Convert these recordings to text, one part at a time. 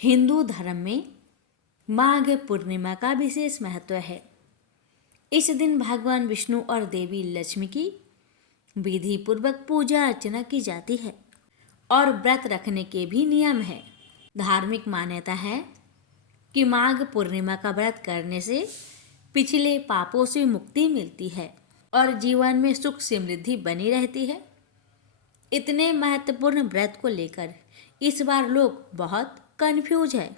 हिंदू धर्म में माघ पूर्णिमा का विशेष महत्व है। इस दिन भगवान विष्णु और देवी लक्ष्मी की विधि पूर्वक पूजा अर्चना की जाती है और व्रत रखने के भी नियम है। धार्मिक मान्यता है कि माघ पूर्णिमा का व्रत करने से पिछले पापों से मुक्ति मिलती है और जीवन में सुख समृद्धि बनी रहती है। इतने महत्वपूर्ण व्रत को लेकर इस बार लोग बहुत कंफ्यूज है।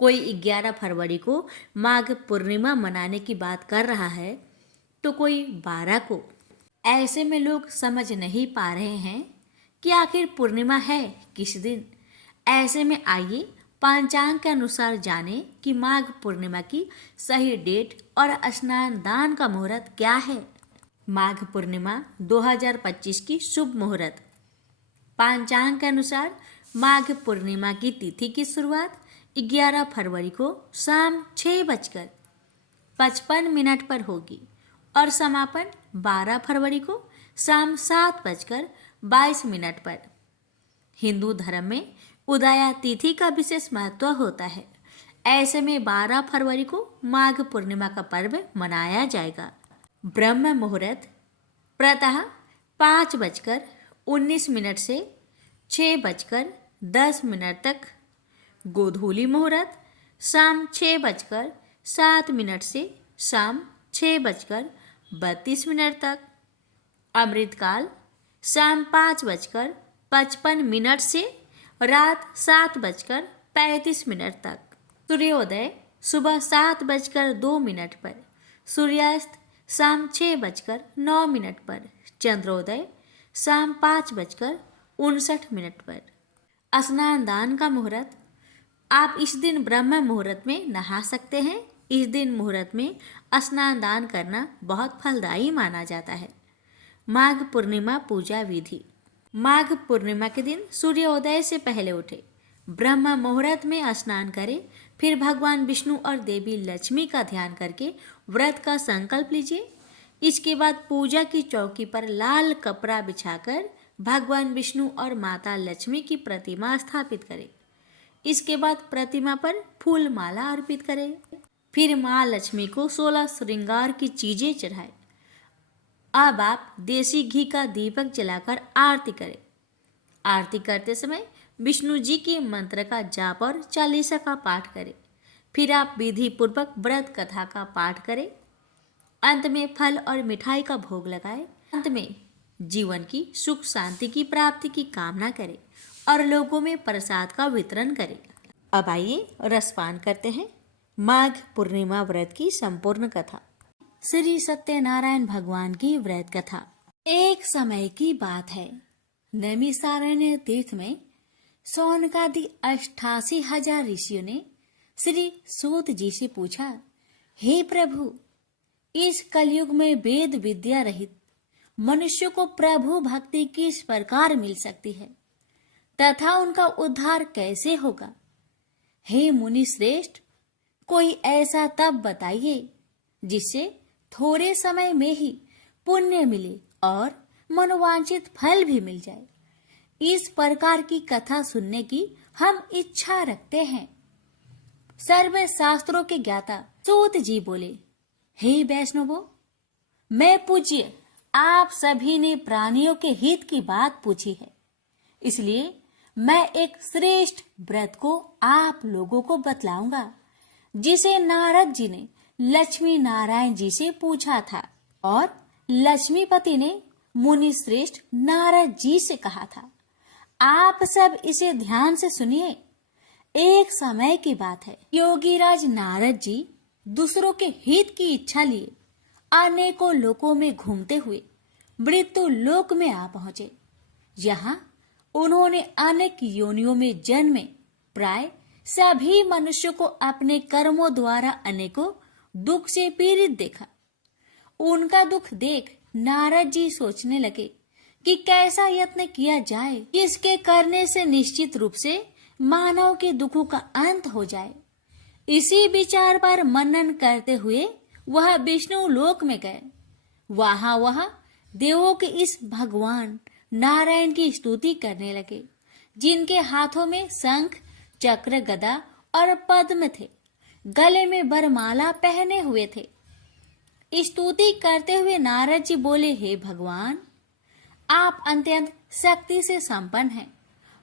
कोई 11 फरवरी को माघ पूर्णिमा मनाने की बात कर रहा है तो कोई 12 को। ऐसे में लोग समझ नहीं पा रहे हैं कि आखिर पूर्णिमा है किस दिन। ऐसे में आइए पंचांग के अनुसार जाने कि माघ पूर्णिमा की सही डेट और स्नान दान का मुहूर्त क्या है। माघ पूर्णिमा 2025 की शुभ मुहूर्त। पंचांग के अनुसार माघ पूर्णिमा की तिथि की शुरुआत 11 फरवरी को शाम 6:55 पर होगी और समापन 12 फरवरी को शाम 7:22 पर। हिंदू धर्म में उदया तिथि का विशेष महत्व होता है। ऐसे में 12 फरवरी को माघ पूर्णिमा का पर्व मनाया जाएगा। ब्रह्म मुहूर्त प्रातः 5:19 से 6:10 तक। गोधूली मुहूर्त शाम 6:07 से शाम 6:32 तक। अमृतकाल शाम 5:55 से रात 7:35 तक। सूर्योदय सुबह 7:02 पर। सूर्यास्त शाम 6:09 पर। चंद्रोदय शाम 5:59 पर। स्नान दान का मुहूर्त। आप इस दिन ब्रह्म मुहूर्त में नहा सकते हैं। इस दिन मुहूर्त में स्नान दान करना बहुत फलदायी माना जाता है। माघ पूर्णिमा पूजा विधि। माघ पूर्णिमा के दिन सूर्योदय से पहले उठे, ब्रह्म मुहूर्त में स्नान करें, फिर भगवान विष्णु और देवी लक्ष्मी का ध्यान करके व्रत का संकल्प लीजिए। इसके बाद पूजा की चौकी पर लाल कपड़ा बिछाकर भगवान विष्णु और माता लक्ष्मी की प्रतिमा स्थापित करें। इसके बाद प्रतिमा पर फूल माला अर्पित करें। फिर माँ लक्ष्मी को 16 श्रृंगार की चीजें चढ़ाएं। अब आप देसी घी का दीपक जलाकर आरती करें। आरती करते समय विष्णु जी के मंत्र का जाप और चालीसा का पाठ करें। फिर आप विधि पूर्वक व्रत कथा का पाठ करें। अंत में फल और मिठाई का भोग लगाएं। अंत में जीवन की सुख शांति की प्राप्ति की कामना करें और लोगों में प्रसाद का वितरण करें। अब आइए रसपान करते हैं माघ पूर्णिमा व्रत की संपूर्ण कथा। श्री सत्यनारायण भगवान की व्रत कथा। एक समय की बात है, नैमिषारण्य तीर्थ में सौनकादि 88,000 ऋषियों ने श्री सूत जी से पूछा, हे प्रभु, इस कलयुग में वेद विद्या रहित मनुष्य को प्रभु भक्ति किस प्रकार मिल सकती है तथा उनका उद्धार कैसे होगा। हे मुनि श्रेष्ठ, कोई ऐसा तप बताइए जिससे थोड़े समय में ही पुण्य मिले और मनोवांछित फल भी मिल जाए। इस प्रकार की कथा सुनने की हम इच्छा रखते हैं। सर्व शास्त्रों के ज्ञाता सूत जी बोले, हे वैष्णवों, मैं पूज्य आप सभी ने प्राणियों के हित की बात पूछी है, इसलिए मैं एक श्रेष्ठ व्रत को आप लोगों को बतलाऊंगा जिसे नारद जी ने लक्ष्मी नारायण जी से पूछा था और लक्ष्मीपति ने मुनि श्रेष्ठ नारद जी से कहा था। आप सब इसे ध्यान से सुनिए। एक समय की बात है, योगीराज नारद जी दूसरों के हित की इच्छा लिए अनेकों लोकों में घूमते हुए मृत्यु लोक में आ पहुंचे। यहाँ उन्होंने अनेक योनियों में जन्मे प्राय सभी मनुष्यों को अपने कर्मों द्वारा अनेकों दुख से पीड़ित देखा। उनका दुख देख नारद जी सोचने लगे कि कैसा यत्न किया जाए इसके करने से निश्चित रूप से मानव के दुखों का अंत हो जाए। इसी विचार पर मनन करते हुए वह विष्णु लोक में गए। वह देवों के इस भगवान नारायण की स्तुति करने लगे, जिनके हाथों में शंख, चक्र, गदा और पद्म थे। गले में वरमाला पहने हुए थे। स्तुति करते हुए नारद जी बोले, हे भगवान, आप अत्यंत शक्ति से संपन्न हैं।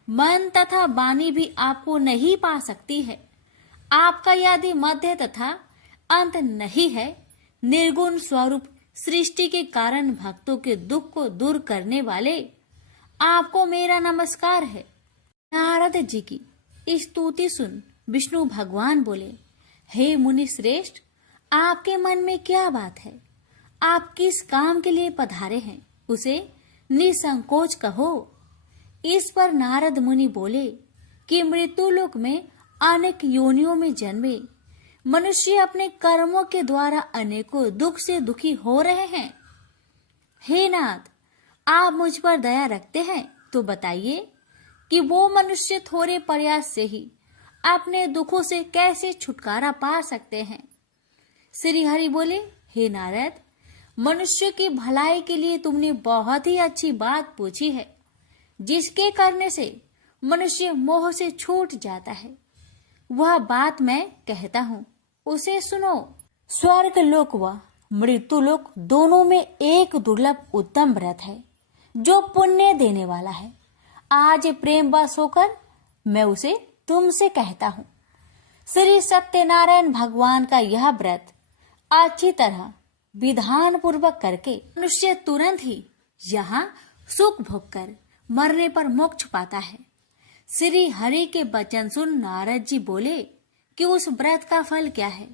मन तथा वाणी भी आपको नहीं पा सकती है। आपका यदि मध्य तथा अंत नहीं है। निर्गुण स्वरूप सृष्टि के कारण भक्तों के दुख को दूर करने वाले आपको मेरा नमस्कार है। नारद जी की स्तुति सुन विष्णु भगवान बोले, हे मुनि श्रेष्ठ, आपके मन में क्या बात है? आप किस काम के लिए पधारे हैं? उसे निसंकोच कहो। इस पर नारद मुनि बोले कि मृत्यु लोक में अनेक योनियों में जन्मे मनुष्य अपने कर्मों के द्वारा अनेकों दुख से दुखी हो रहे हैं। हे नाथ, आप मुझ पर दया रखते हैं तो बताइए कि वो मनुष्य थोड़े प्रयास से ही अपने दुखों से कैसे छुटकारा पा सकते हैं। श्री हरि बोले, हे नारद, मनुष्य की भलाई के लिए तुमने बहुत ही अच्छी बात पूछी है, जिसके करने से मनुष्य मोह से छूट जाता है। वह बात मैं कहता हूँ, उसे सुनो। स्वर्ग लोक व मृत्यु लोक दोनों में एक दुर्लभ उत्तम व्रत है जो पुण्य देने वाला है। आज प्रेम बस होकर मैं उसे तुमसे कहता हूँ। श्री सत्यनारायण भगवान का यह व्रत अच्छी तरह विधान पूर्वक करके मनुष्य तुरंत ही यहाँ सुख भोग कर मरने पर मोक्ष पाता है। श्री हरि के वचन सुन नारद जी बोले कि उस व्रत का फल क्या है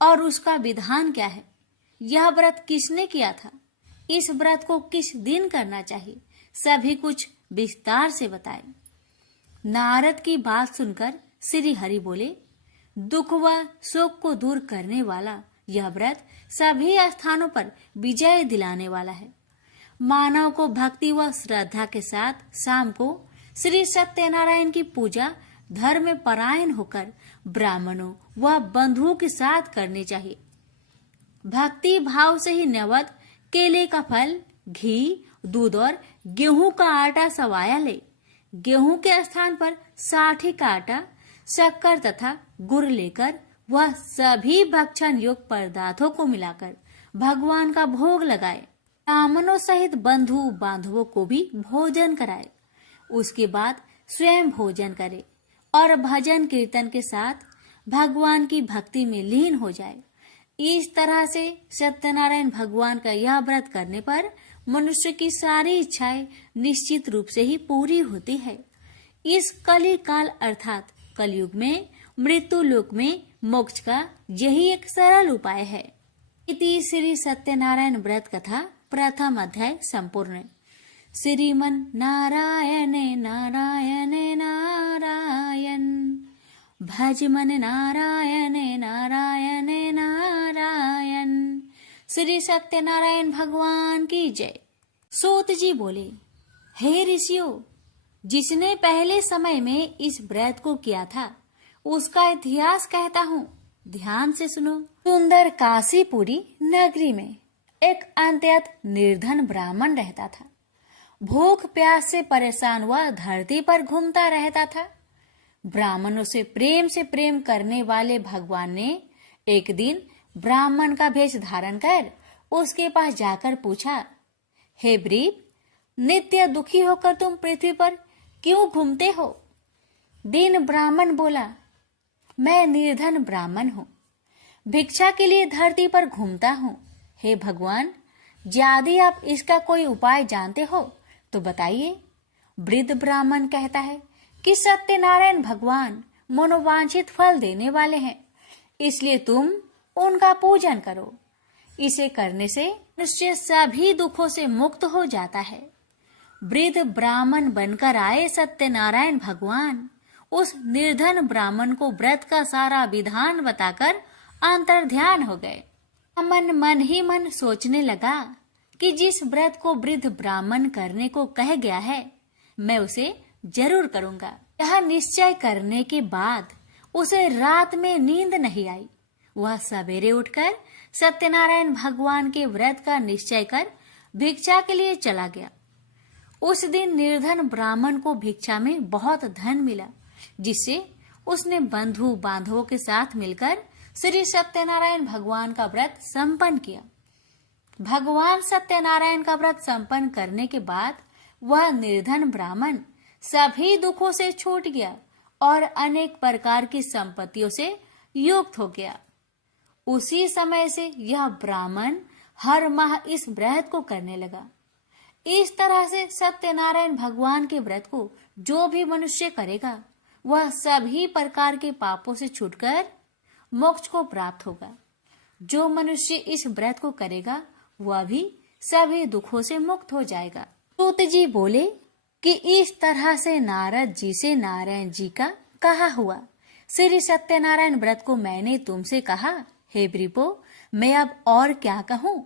और उसका विधान क्या है। यह व्रत किसने किया था? इस व्रत को किस दिन करना चाहिए? सभी कुछ विस्तार से बताए। नारद की बात सुनकर श्री हरि बोले, दुख व शोक को दूर करने वाला यह व्रत सभी स्थानों पर विजय दिलाने वाला है। मानव को भक्ति व श्रद्धा के साथ शाम को श्री सत्यनारायण की पूजा धर्म परायण होकर ब्राह्मणों व बंधुओं के साथ करनी चाहिए। भक्ति भाव से ही नैवेद्य केले का फल, घी, दूध और गेहूं का आटा सवाया ले। गेहूं के स्थान पर साठी का आटा, शक्कर तथा गुड़ लेकर वह सभी भक्षण योग्य पदार्थों को मिलाकर भगवान का भोग लगाए। ब्राह्मणों सहित बंधु बांधवों को भी भोजन कराए। उसके बाद स्वयं भोजन करे और भजन कीर्तन के साथ भगवान की भक्ति में लीन हो जाए। इस तरह से सत्यनारायण भगवान का यह व्रत करने पर मनुष्य की सारी इच्छाएं निश्चित रूप से ही पूरी होती है। इस कली काल अर्थात कलयुग में मृत्यु लोक में मोक्ष का यही एक सरल उपाय है। इति श्री सत्यनारायण व्रत कथा प्रथम अध्याय संपूर्ण। श्रीमन नारायणे नारायणे नारायण, भज मन नारायणे नारायणे नारायण। श्री सत्यनारायण भगवान की जय। सूत जी बोले, हे ऋषियों, जिसने पहले समय में इस व्रत को किया था उसका इतिहास कहता हूँ, ध्यान से सुनो। सुंदर काशीपुरी नगरी में एक अत्यंत निर्धन ब्राह्मण रहता था। भूख प्यास से परेशान हुआ धरती पर घूमता रहता था। ब्राह्मणों से प्रेम करने वाले भगवान ने एक दिन ब्राह्मण का भेष धारण कर उसके पास जाकर पूछा, हे ब्रीप, नित्य दुखी होकर तुम पृथ्वी पर क्यों घूमते हो? दीन ब्राह्मण बोला, मैं निर्धन ब्राह्मण हूँ, भिक्षा के लिए धरती पर घूमता हूँ। हे भगवान, यदि आप इसका कोई उपाय जानते हो तो बताइए। वृद्ध ब्राह्मण कहता है कि सत्यनारायण भगवान मनोवांछित फल देने वाले हैं, इसलिए तुम उनका पूजन करो। इसे करने से मनुष्य सभी दुखों से मुक्त हो जाता है। वृद्ध ब्राह्मण बनकर आए सत्यनारायण भगवान उस निर्धन ब्राह्मण को व्रत का सारा विधान बताकर अंतर्ध्यान हो गए। ब्राह्मण मन ही मन सोचने लगा कि जिस व्रत को वृद्ध ब्राह्मण करने को कह गया है, मैं उसे जरूर करूंगा। यह निश्चय करने के बाद उसे रात में नींद नहीं आई। वह सवेरे उठकर सत्यनारायण भगवान के व्रत का निश्चय कर भिक्षा के लिए चला गया। उस दिन निर्धन ब्राह्मण को भिक्षा में बहुत धन मिला, जिससे उसने बंधु बांधवों के साथ मिलकर श्री सत्यनारायण भगवान का व्रत संपन्न किया। भगवान सत्यनारायण का व्रत संपन्न करने के बाद वह निर्धन ब्राह्मण सभी दुखों से छूट गया और अनेक प्रकार की संपत्तियों से युक्त हो गया। उसी समय से यह ब्राह्मण हर माह इस व्रत को करने लगा। इस तरह से सत्यनारायण भगवान के व्रत को जो भी मनुष्य करेगा वह सभी प्रकार के पापों से छूटकर मोक्ष को प्राप्त होगा। जो मनुष्य इस व्रत को करेगा वह भी सभी दुखों से मुक्त हो जाएगा। सूत जी बोले कि इस तरह से नारद जी से नारायण जी का कहा हुआ श्री सत्यनारायण व्रत को मैंने तुमसे कहा, हे वृपो, मैं अब और क्या कहूँ।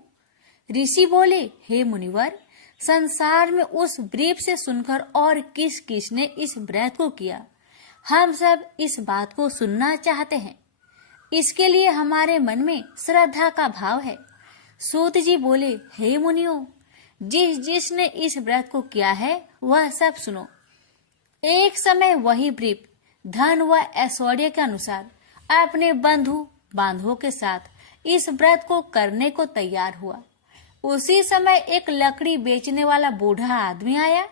ऋषि बोले, हे मुनिवर, संसार में उस व्रीप से सुनकर और किस किस ने इस व्रत को किया, हम सब इस बात को सुनना चाहते हैं। इसके लिए हमारे मन में श्रद्धा का भाव है। सूत जी बोले, हे मुनियों, जिस जिसने इस व्रत को किया है वह सब सुनो। एक समय वही व्रीप धन व ऐश्वर्य के अनुसार अपने बंधु बांधवों के साथ इस व्रत को करने को तैयार हुआ। उसी समय एक लकड़ी बेचने वाला बूढ़ा आदमी आया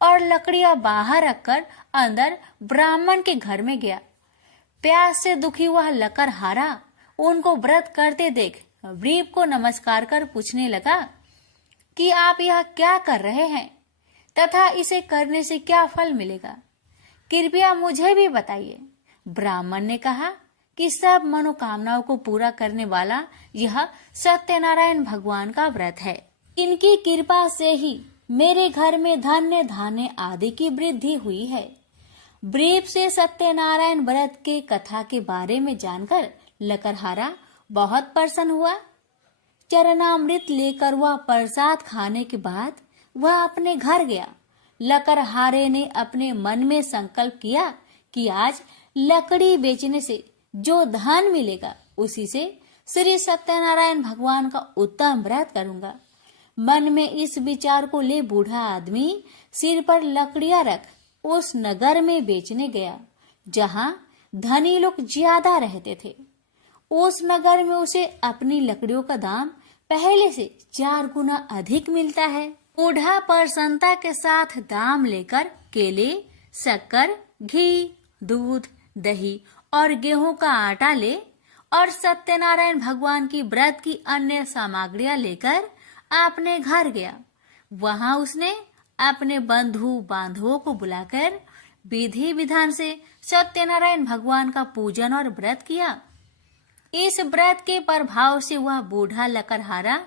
और लकड़ियां बाहर रखकर अंदर ब्राह्मण के घर में गया। प्यास से दुखी वह लकड़हारा उनको व्रत करते देख व्रीप को नमस्कार कर पूछने लगा कि आप यह क्या कर रहे हैं तथा इसे करने से क्या फल मिलेगा, कृपया मुझे भी बताइए। ब्राह्मण ने कहा कि सब मनोकामनाओं को पूरा करने वाला यह सत्यनारायण भगवान का व्रत है। इनकी कृपा से ही मेरे घर में धन्य धान्य आदि की वृद्धि हुई है। व्रीप से सत्यनारायण व्रत के कथा के बारे में जानकर लकड़हारा बहुत प्रसन्न हुआ। चरणामृत लेकर वह प्रसाद खाने के बाद वह अपने घर गया। लकड़हारे ने अपने मन में संकल्प किया कि आज लकड़ी बेचने से जो धन मिलेगा उसी से श्री सत्यनारायण भगवान का उत्तम व्रत करूंगा। मन में इस विचार को ले बूढ़ा आदमी सिर पर लकड़ियां रख उस नगर में बेचने गया जहां धनी लोग ज्यादा रहते थे। उस नगर में उसे अपनी लकड़ियों का दाम पहले से 4 गुना अधिक मिलता है। बूढ़ा प्रसन्नता के साथ दाम लेकर केले, शक्कर, घी, दूध, दही और गेहूं का आटा ले और सत्यनारायण भगवान की व्रत की अन्य सामग्रियां लेकर अपने घर गया। वहां उसने अपने बंधु बांधवों को बुलाकर विधि विधान से सत्यनारायण भगवान का पूजन और व्रत किया। इस व्रत के प्रभाव से वह बूढ़ा लकड़हारा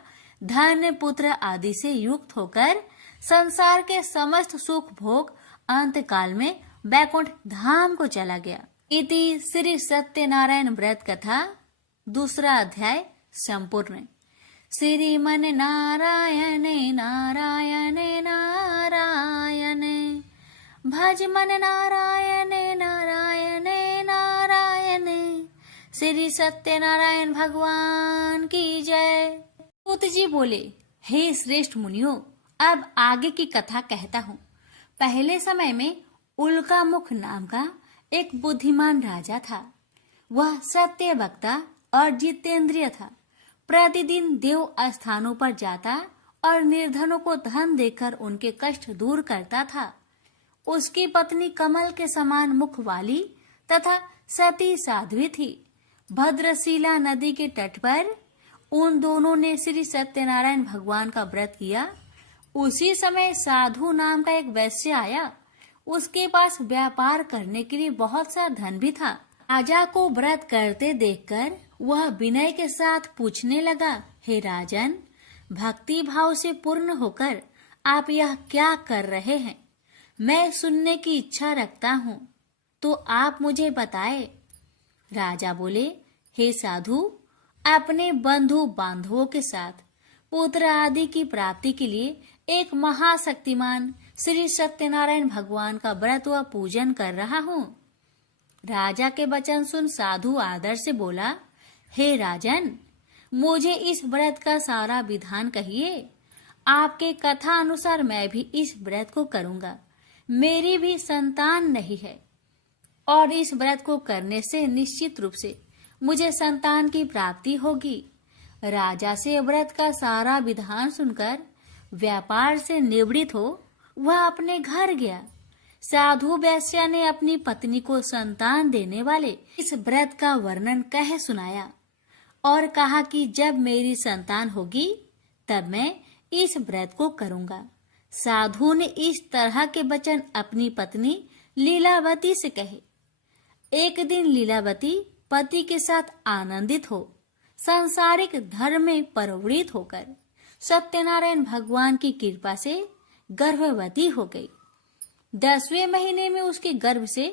धन पुत्र आदि से युक्त होकर संसार के समस्त सुख भोग अंत काल में बैकुंठ धाम को चला गया। इति श्री सत्यनारायण व्रत कथा 2 अध्याय संपूर्ण। श्रीमन नारायणे नारायणे नारायणे भज मन नारायणे नारायणे नारायणे। श्री सत्यनारायण भगवान की जय। सूत जी बोले, हे श्रेष्ठ मुनियों, अब आगे की कथा कहता हूँ। पहले समय में उल्कामुख नाम का एक बुद्धिमान राजा था। वह सत्य वक्ता और जितेंद्रिय था। प्रतिदिन देव स्थानों पर जाता और निर्धनों को धन देकर उनके कष्ट दूर करता था। उसकी पत्नी कमल के समान मुख वाली तथा सती साध्वी थी। भद्रशिला नदी के तट पर उन दोनों ने श्री सत्यनारायण भगवान का व्रत किया। उसी समय साधु नाम का एक वैश्य आया। उसके पास व्यापार करने के लिए बहुत सा धन भी था। राजा को व्रत करते देखकर वह विनय के साथ पूछने लगा, हे राजन, भक्ति भाव से पूर्ण होकर आप यह क्या कर रहे हैं? मैं सुनने की इच्छा रखता हूँ, तो आप मुझे बताए। राजा बोले, हे साधु, अपने बंधु बांधवों के साथ पुत्र आदि की प्राप्ति के लिए एक महाशक्तिमान श्री सत्यनारायण भगवान का व्रत व पूजन कर रहा हूँ। राजा के वचन सुन साधु आदर से बोला, हे राजन, मुझे इस व्रत का सारा विधान कहिए। आपके कथा अनुसार मैं भी इस व्रत को करूंगा। मेरी भी संतान नहीं है और इस व्रत को करने से निश्चित रूप से मुझे संतान की प्राप्ति होगी। राजा से व्रत का सारा विधान सुनकर व्यापार से निवृत्त हो वह अपने घर गया। साधु वैश्या ने अपनी पत्नी को संतान देने वाले इस व्रत का वर्णन कह सुनाया और कहा कि जब मेरी संतान होगी तब मैं इस व्रत को करूंगा। साधु ने इस तरह के वचन अपनी पत्नी लीलावती से कहे। एक दिन लीलावती पति के साथ आनंदित हो सांसारिक धर्म में प्रवृत्त होकर सत्यनारायण भगवान की कृपा से गर्भवती हो गई। 10वें महीने में उसके गर्भ से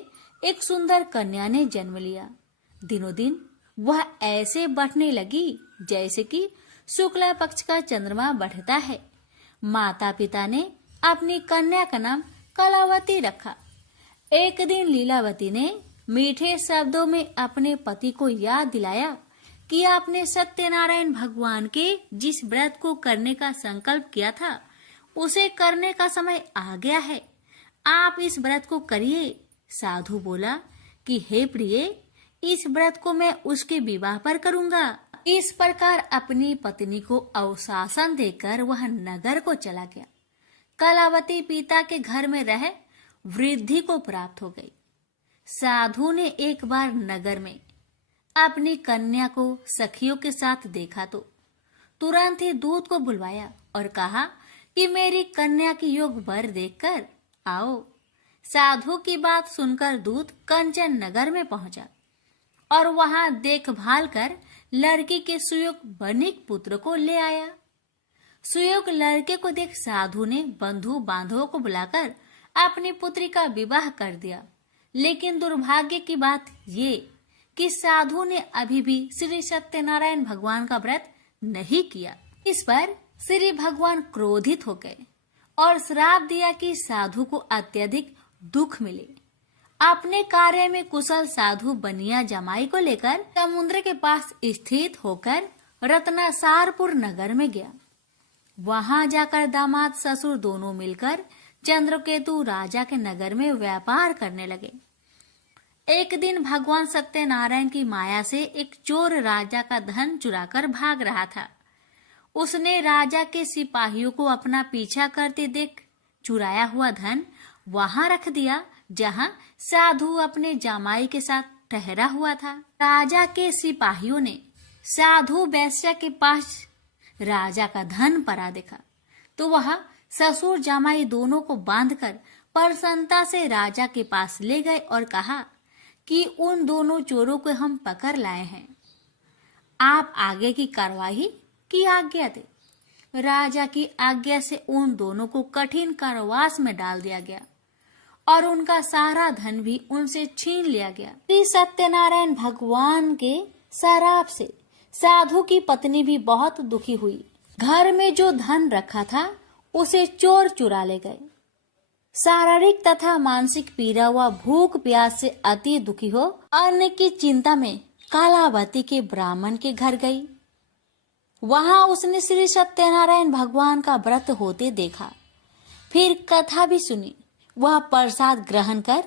एक सुंदर कन्या ने जन्म लिया। दिनों दिन वह ऐसे बढ़ने लगी जैसे कि शुक्ला पक्ष का चंद्रमा बढ़ता है। माता पिता ने अपनी कन्या का नाम कलावती रखा। एक दिन लीलावती ने मीठे शब्दों में अपने पति को याद दिलाया कि आपने सत्यनारायण भगवान के जिस व्रत को करने का संकल्प किया था उसे करने का समय आ गया है, आप इस व्रत को करिए। साधु बोला कि हे प्रिय, इस व्रत को मैं उसके विवाह पर करूंगा। इस प्रकार अपनी पत्नी को अवशासन देकर वह नगर को चला गया। कलावती पिता के घर में रह वृद्धि को प्राप्त हो गई। साधु ने एक बार नगर में अपनी कन्या को सखियों के साथ देखा तो तुरंत ही दूत को बुलवाया और कहा कि मेरी कन्या की योग वर देखकर आओ। साधु की बात सुनकर दूत कंचन नगर में पहुंचा और वहां देखभाल कर लड़की के सुयोग वणिक पुत्र को ले आया। सुयोग लड़के को देख साधु ने बंधु बांधवों को बुलाकर अपनी पुत्री का विवाह कर दिया। लेकिन दुर्भाग्य की बात ये कि साधु ने अभी भी श्री सत्यनारायण भगवान का व्रत नहीं किया। इस पर श्री भगवान क्रोधित हो गए और श्राप दिया कि साधु को अत्यधिक दुख मिले। अपने कार्य में कुशल साधु बनिया जमाई को लेकर समुद्र के पास स्थित होकर रत्नासारपुर नगर में गया। वहां जाकर दामाद ससुर दोनों मिलकर चंद्रकेतु राजा के नगर में व्यापार करने लगे। एक दिन भगवान सत्यनारायण की माया से एक चोर राजा का धन चुराकर भाग रहा था। उसने राजा के सिपाहियों को अपना पीछा करते देख चुराया हुआ धन वहां रख दिया जहां साधु अपने जामाई के साथ ठहरा हुआ था। राजा के सिपाहियों ने साधु वैश्या के पास राजा का धन पड़ा देखा तो वह ससुर जामाई दोनों को बांधकर प्रसन्नता से राजा के पास ले गए और कहा कि उन दोनों चोरों को हम पकड़ लाए हैं, आप आगे की कार्रवाई की आज्ञा दे। राजा की आज्ञा से उन दोनों को कठिन कारावास में डाल दिया गया और उनका सारा धन भी उनसे छीन लिया गया। श्री सत्यनारायण भगवान के शराप से साधु की पत्नी भी बहुत दुखी हुई। घर में जो धन रखा था उसे चोर चुरा ले गए। शारीरिक तथा मानसिक पीड़ा व भूख प्यास से अति दुखी हो अन्न की चिंता में कालावती के ब्राह्मण के घर गई। वहां उसने श्री सत्यनारायण भगवान का व्रत होते देखा। फिर कथा भी सुनी। वह प्रसाद ग्रहण कर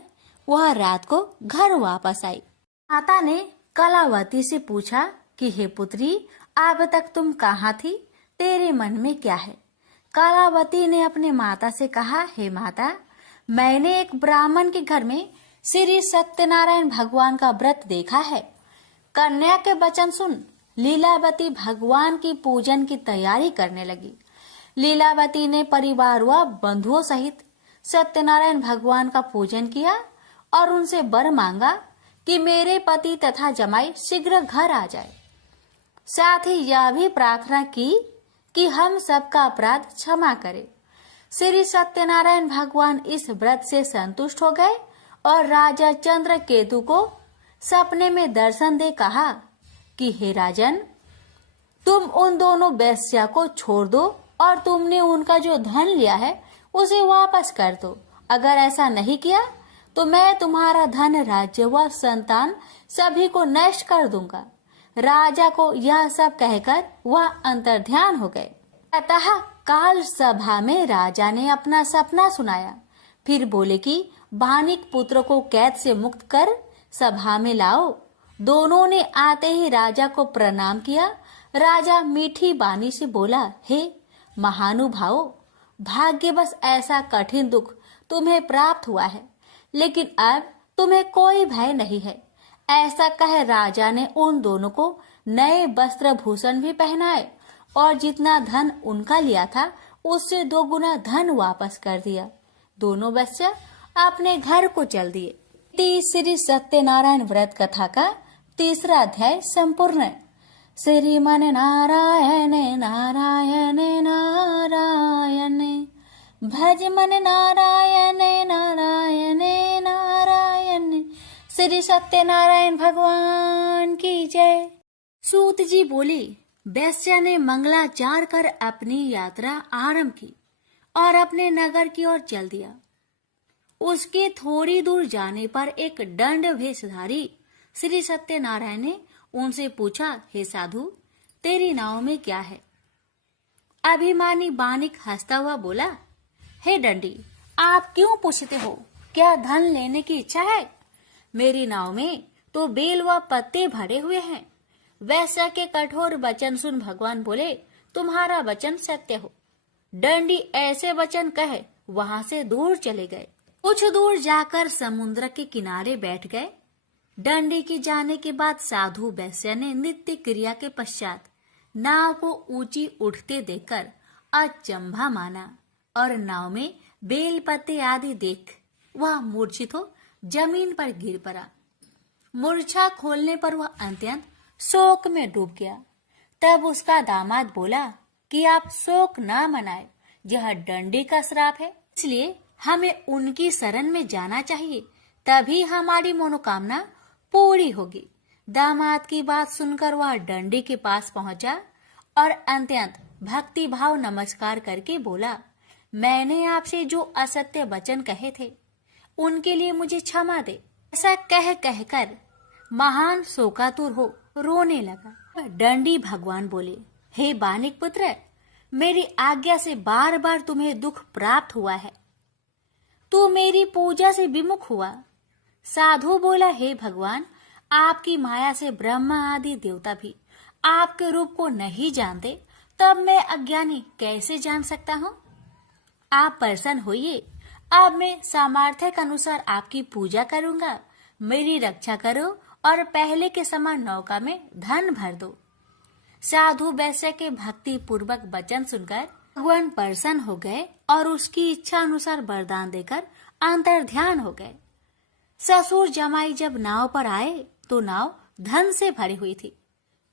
वह रात को घर वापस आई। माता ने कलावती से पूछा कि हे पुत्री, अब तक तुम कहाँ थी, तेरे मन में क्या है? कलावती ने अपने माता से कहा, हे माता, मैंने एक ब्राह्मण के घर में श्री सत्यनारायण भगवान का व्रत देखा है। कन्या के वचन सुन लीलावती भगवान की पूजन की तैयारी करने लगी। लीलावती ने परिवार व बंधुओं सहित सत्यनारायण भगवान का पूजन किया और उनसे वर मांगा कि मेरे पति तथा जमाई शीघ्र घर आ जाए। साथ ही यह भी प्रार्थना की कि हम सबका अपराध क्षमा करे। श्री सत्यनारायण भगवान इस व्रत से संतुष्ट हो गए और राजा चंद्रकेतु को सपने में दर्शन दे कहा कि हे राजन, तुम उन दोनों वेश्या को छोड़ दो और तुमने उनका जो धन लिया है उसे वापस कर दो। अगर ऐसा नहीं किया तो मैं तुम्हारा धन, राज्य व संतान सभी को नष्ट कर दूंगा। राजा को यह सब कहकर वह अंतर्ध्यान हो गए। अतः काल सभा में राजा ने अपना सपना सुनाया। फिर बोले कि बानिक पुत्र को कैद से मुक्त कर सभा में लाओ। दोनों ने आते ही राजा को प्रणाम किया। राजा मीठी बानी से बोला, हे महानुभावों, भाग्यवश ऐसा कठिन दुख तुम्हें प्राप्त हुआ है, लेकिन अब तुम्हें कोई भय नहीं है। ऐसा कह राजा ने उन दोनों को नए वस्त्र भूषण भी पहनाए और जितना धन उनका लिया था उससे 2 गुना धन वापस कर दिया। दोनों बच्चे अपने घर को चल दिए। श्री सत्यनारायण व्रत कथा का 3रा अध्याय संपूर्ण। श्रीमन नारायण नारायण नारायण, भज मन नारायण नारायण नारायण। श्री सत्यनारायण भगवान की जय। सूत जी बोले, वैश्या ने मंगलाचार कर अपनी यात्रा आरंभ की और अपने नगर की ओर चल दिया। उसके थोड़ी दूर जाने पर एक दंड भेषधारी श्री सत्यनारायण ने उनसे पूछा, हे साधु, तेरी नाव में क्या है? अभिमानी बानिक हंसता हुआ बोला, हे दंडी, आप क्यों पूछते हो? क्या धन लेने की इच्छा है? मेरी नाव में तो बेल व पत्ते भरे हुए हैं। वैश्या के कठोर वचन सुन भगवान बोले, तुम्हारा वचन सत्य हो। दंडी ऐसे वचन कहे वहां से दूर चले गए। कुछ दूर जाकर समुद्र के किनारे बैठ गए। दंडी के जाने के बाद साधु वैश्या ने नित्य क्रिया के पश्चात नाव को ऊंची उठते देखकर अचंभा माना और नाव में बेल पत्ते आदि देख वह मूर्छित हो जमीन पर गिर पड़ा। मूर्छा खोलने पर वह अत्यंत शोक में डूब गया। तब उसका दामाद बोला कि आप शोक न मनाए, यह दंडी का श्राप है, इसलिए हमें उनकी शरण में जाना चाहिए, तभी हमारी मनोकामना पूरी होगी। दामाद की बात सुनकर वह दंडी के पास पहुंचा और अत्यंत भक्ति भाव नमस्कार करके बोला, मैंने आपसे जो असत्य वचन कहे थे उनके लिए मुझे क्षमा दे। ऐसा कहकर महान शोकातुर हो रोने लगा। दंडी भगवान बोले, हे बानिक पुत्र, मेरी आज्ञा से बार बार तुम्हें दुख प्राप्त हुआ है। तू मेरी पूजा से विमुख हुआ। साधु बोला, हे भगवान, आपकी माया से ब्रह्मा आदि देवता भी आपके रूप को नहीं जानते, तब मैं अज्ञानी कैसे जान सकता हूँ? आप प्रसन्न होइए, अब मैं सामर्थ्य के अनुसार आपकी पूजा करूंगा। मेरी रक्षा करो और पहले के समान नौका में धन भर दो। साधु वैश्य के भक्ति पूर्वक वचन सुनकर भगवान प्रसन्न हो गए और उसकी इच्छा अनुसार वरदान देकर अंतर ध्यान हो गए। ससुर जमाई जब नाव पर आए तो नाव धन से भरी हुई थी।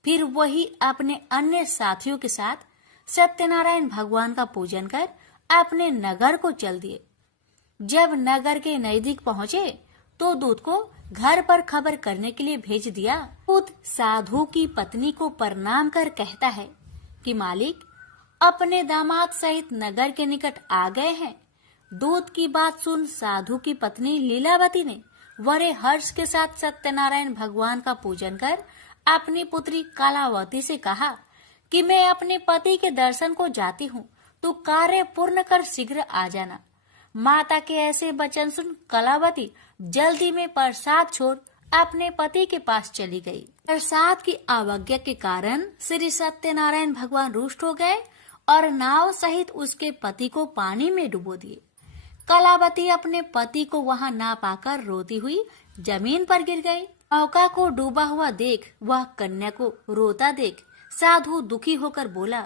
फिर वही अपने अन्य साथियों के साथ सत्यनारायण भगवान का पूजन कर अपने नगर को चल दिए। जब नगर के नजदीक पहुंचे तो दूत को घर पर खबर करने के लिए भेज दिया। दूत साधु की पत्नी को प्रणाम कर कहता है कि मालिक अपने दामाद सहित नगर के निकट आ गए हैं। दूत की बात सुन साधु की पत्नी लीलावती ने बड़े हर्ष के साथ सत्यनारायण भगवान का पूजन कर अपनी पुत्री कलावती से कहा कि मैं अपने पति के दर्शन को जाती हूँ, तो कार्य पूर्ण कर शीघ्र आ जाना। माता के ऐसे वचन सुन कलावती जल्दी में प्रसाद छोड़ अपने पति के पास चली गई। प्रसाद की अवज्ञा के कारण श्री सत्यनारायण भगवान रुष्ट हो गए और नाव सहित उसके पति को पानी में डुबो दिए। कलावती अपने पति को वहां ना पाकर रोती हुई जमीन पर गिर गई। नौका को डूबा हुआ देख वह कन्या को रोता देख साधु दुखी होकर बोला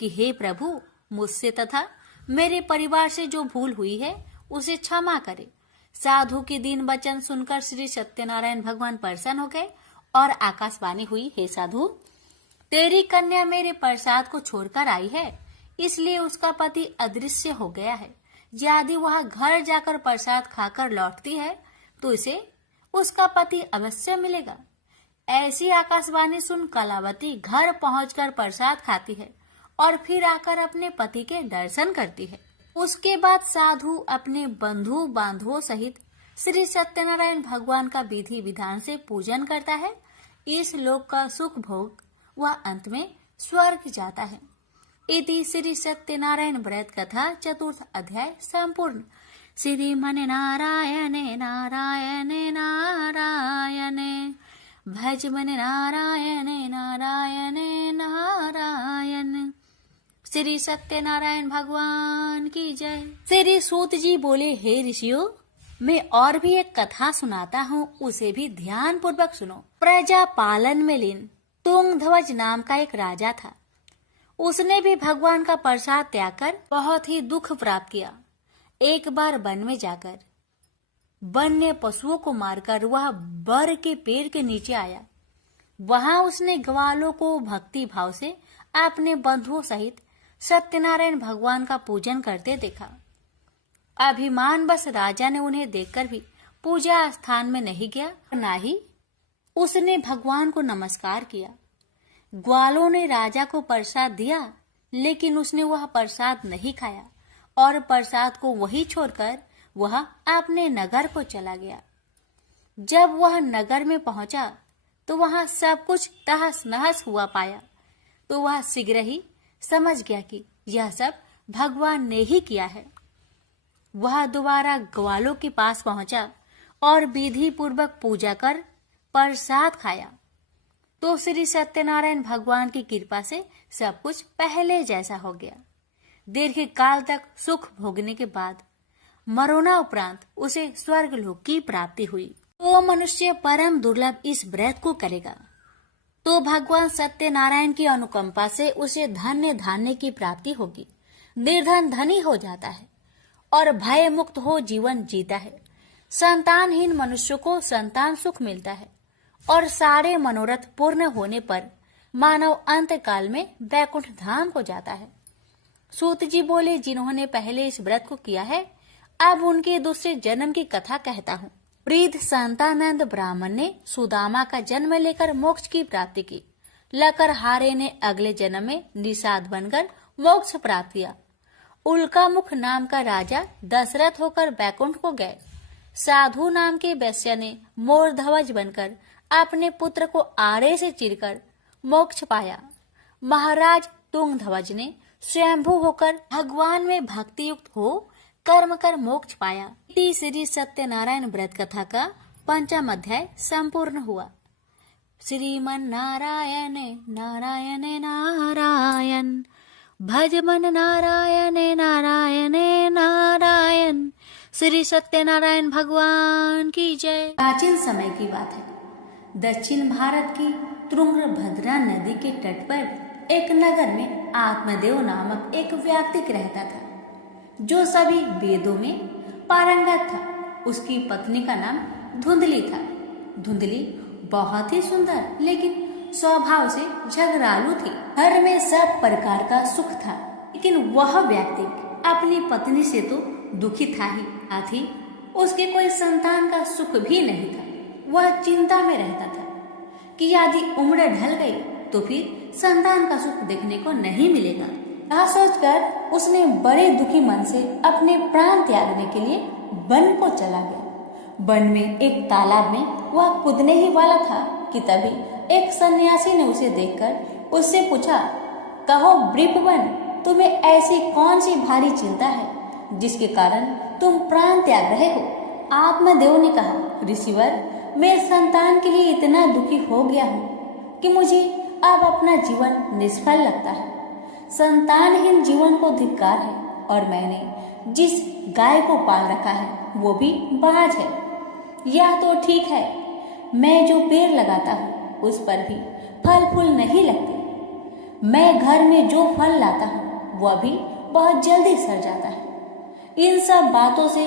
कि हे प्रभु, मुझसे तथा मेरे परिवार से जो भूल हुई है उसे क्षमा करे। साधु के दीन वचन सुनकर श्री सत्यनारायण भगवान प्रसन्न हो गए और आकाशवाणी हुई, हे साधु, तेरी कन्या मेरे प्रसाद को छोड़कर आई है, इसलिए उसका पति अदृश्य हो गया है। यदि वह घर जाकर प्रसाद खाकर लौटती है तो इसे उसका पति अवश्य मिलेगा। ऐसी आकाशवाणी सुन कलावती घर पहुंचकर प्रसाद खाती है और फिर आकर अपने पति के दर्शन करती है। उसके बाद साधु अपने बंधु बांधवों सहित श्री सत्यनारायण भगवान का विधि विधान से पूजन करता है। इस लोक का सुख भोग वह अंत में स्वर्ग जाता है। इति श्री सत्यनारायण व्रत कथा 4th अध्याय संपूर्ण। श्रीमन नारायण नारायण नारायण, भज मन नारायण नारायण नारायण। श्री सत्यनारायण भगवान की जय। श्री सूत जी बोले, हे ऋषियों, मैं और भी एक कथा सुनाता हूँ, उसे भी ध्यान पूर्वक सुनो। प्रजा पालन में लीन तुंगध्वज नाम का एक राजा था। उसने भी भगवान का प्रसाद त्याग कर बहुत ही दुख प्राप्त किया। एक बार वन में जाकर वन्य पशुओं को मारकर वह बर के पेड़ के नीचे आया। वहां उसने ग्वालों को भक्ति भाव से अपने बंधुओं सहित सत्यनारायण भगवान का पूजन करते देखा। अभिमान बस राजा ने उन्हें देखकर भी पूजा स्थान में नहीं गया, ना ही उसने भगवान को नमस्कार किया। ग्वालों ने राजा को प्रसाद दिया, लेकिन उसने वह प्रसाद नहीं खाया और प्रसाद को वहीं छोड़कर वह अपने नगर को चला गया। जब वह नगर में पहुंचा तो वहां सब कुछ तहस नहस हुआ पाया, तो वह शीघ्र ही समझ गया कि यह सब भगवान ने ही किया है। वह दोबारा ग्वालों के पास पहुंचा और विधि पूर्वक पूजा कर प्रसाद खाया, तो श्री सत्यनारायण भगवान की कृपा से सब कुछ पहले जैसा हो गया। दीर्घ काल तक सुख भोगने के बाद मरोना उपरांत उसे स्वर्गलोक की प्राप्ति हुई। तो मनुष्य परम दुर्लभ इस व्रत को करेगा तो भगवान सत्यनारायण की अनुकंपा से उसे धन्य धान्य की प्राप्ति होगी। निर्धन धनी हो जाता है और भय मुक्त हो जीवन जीता है। संतानहीन मनुष्य को संतान सुख मिलता है और सारे मनोरथ पूर्ण होने पर मानव अंत काल में वैकुंठ धाम को जाता है। सूत जी बोले, जिन्होंने पहले इस व्रत को किया है, अब उनके दूसरे जन्म की कथा कहता हूँ। वृद्ध संतानंद ब्राह्मण ने सुदामा का जन्म लेकर मोक्ष की प्राप्ति की। लकरहारे ने अगले जन्म में निषाद बनकर मोक्ष प्राप्त किया। उल्कामुख नाम का राजा दशरथ होकर बैकुंठ को गए। साधु नाम के वैश्य ने मोरध्वज बनकर अपने पुत्र को आरे से चीरकर मोक्ष पाया। महाराज तुंगध्वज ने स्वयंभू होकर भगवान में भक्ति युक्त हो कर्म कर मोक्ष पाया। श्री सत्यनारायण व्रत कथा का 5वां अध्याय संपूर्ण हुआ। श्रीमन नारायण नारायण नारायण, भज मन नारायण नारायण नारायण। श्री सत्यनारायण भगवान की जय। प्राचीन समय की बात है। दक्षिण भारत की तुंगभद्रा नदी के तट पर एक नगर में आत्मदेव नामक एक व्यक्ति रहता था, जो सभी वेदों में पारंगत था। उसकी पत्नी का नाम धुंधली था। धुंधली बहुत ही सुंदर लेकिन स्वभाव से झगड़ालू थी। घर में सब प्रकार का सुख था, लेकिन वह व्यक्ति अपनी पत्नी से तो दुखी था ही, साथ ही उसके कोई संतान का सुख भी नहीं था। वह चिंता में रहता था कि यदि उम्र ढल गई तो फिर संतान का सुख देखने को नहीं मिलेगा। यह सोचकर उसने बड़े दुखी मन से अपने प्राण त्यागने के लिए वन को चला गया। वन में एक तालाब में वह कूदने ही वाला था कि तभी एक सन्यासी ने उसे देखकर उससे पूछा, कहो वृपवन, तुम्हें ऐसी कौन सी भारी चिंता है जिसके कारण तुम प्राण त्याग रहे हो? आत्मदेव ने कहा, ऋषिवर, मैं संतान के लिए इतना दुखी हो गया हूँ कि मुझे अब अपना जीवन निष्फल लगता है। संतानहीन जीवन को धिक्कार है और मैंने जिस गाय को पाल रखा है वो भी बाज है। यह तो ठीक है, मैं जो पेड़ लगाता हूँ उस पर भी फल फूल नहीं लगते। मैं घर में जो फल लाता हूँ वह भी बहुत जल्दी सड़ जाता है। इन सब बातों से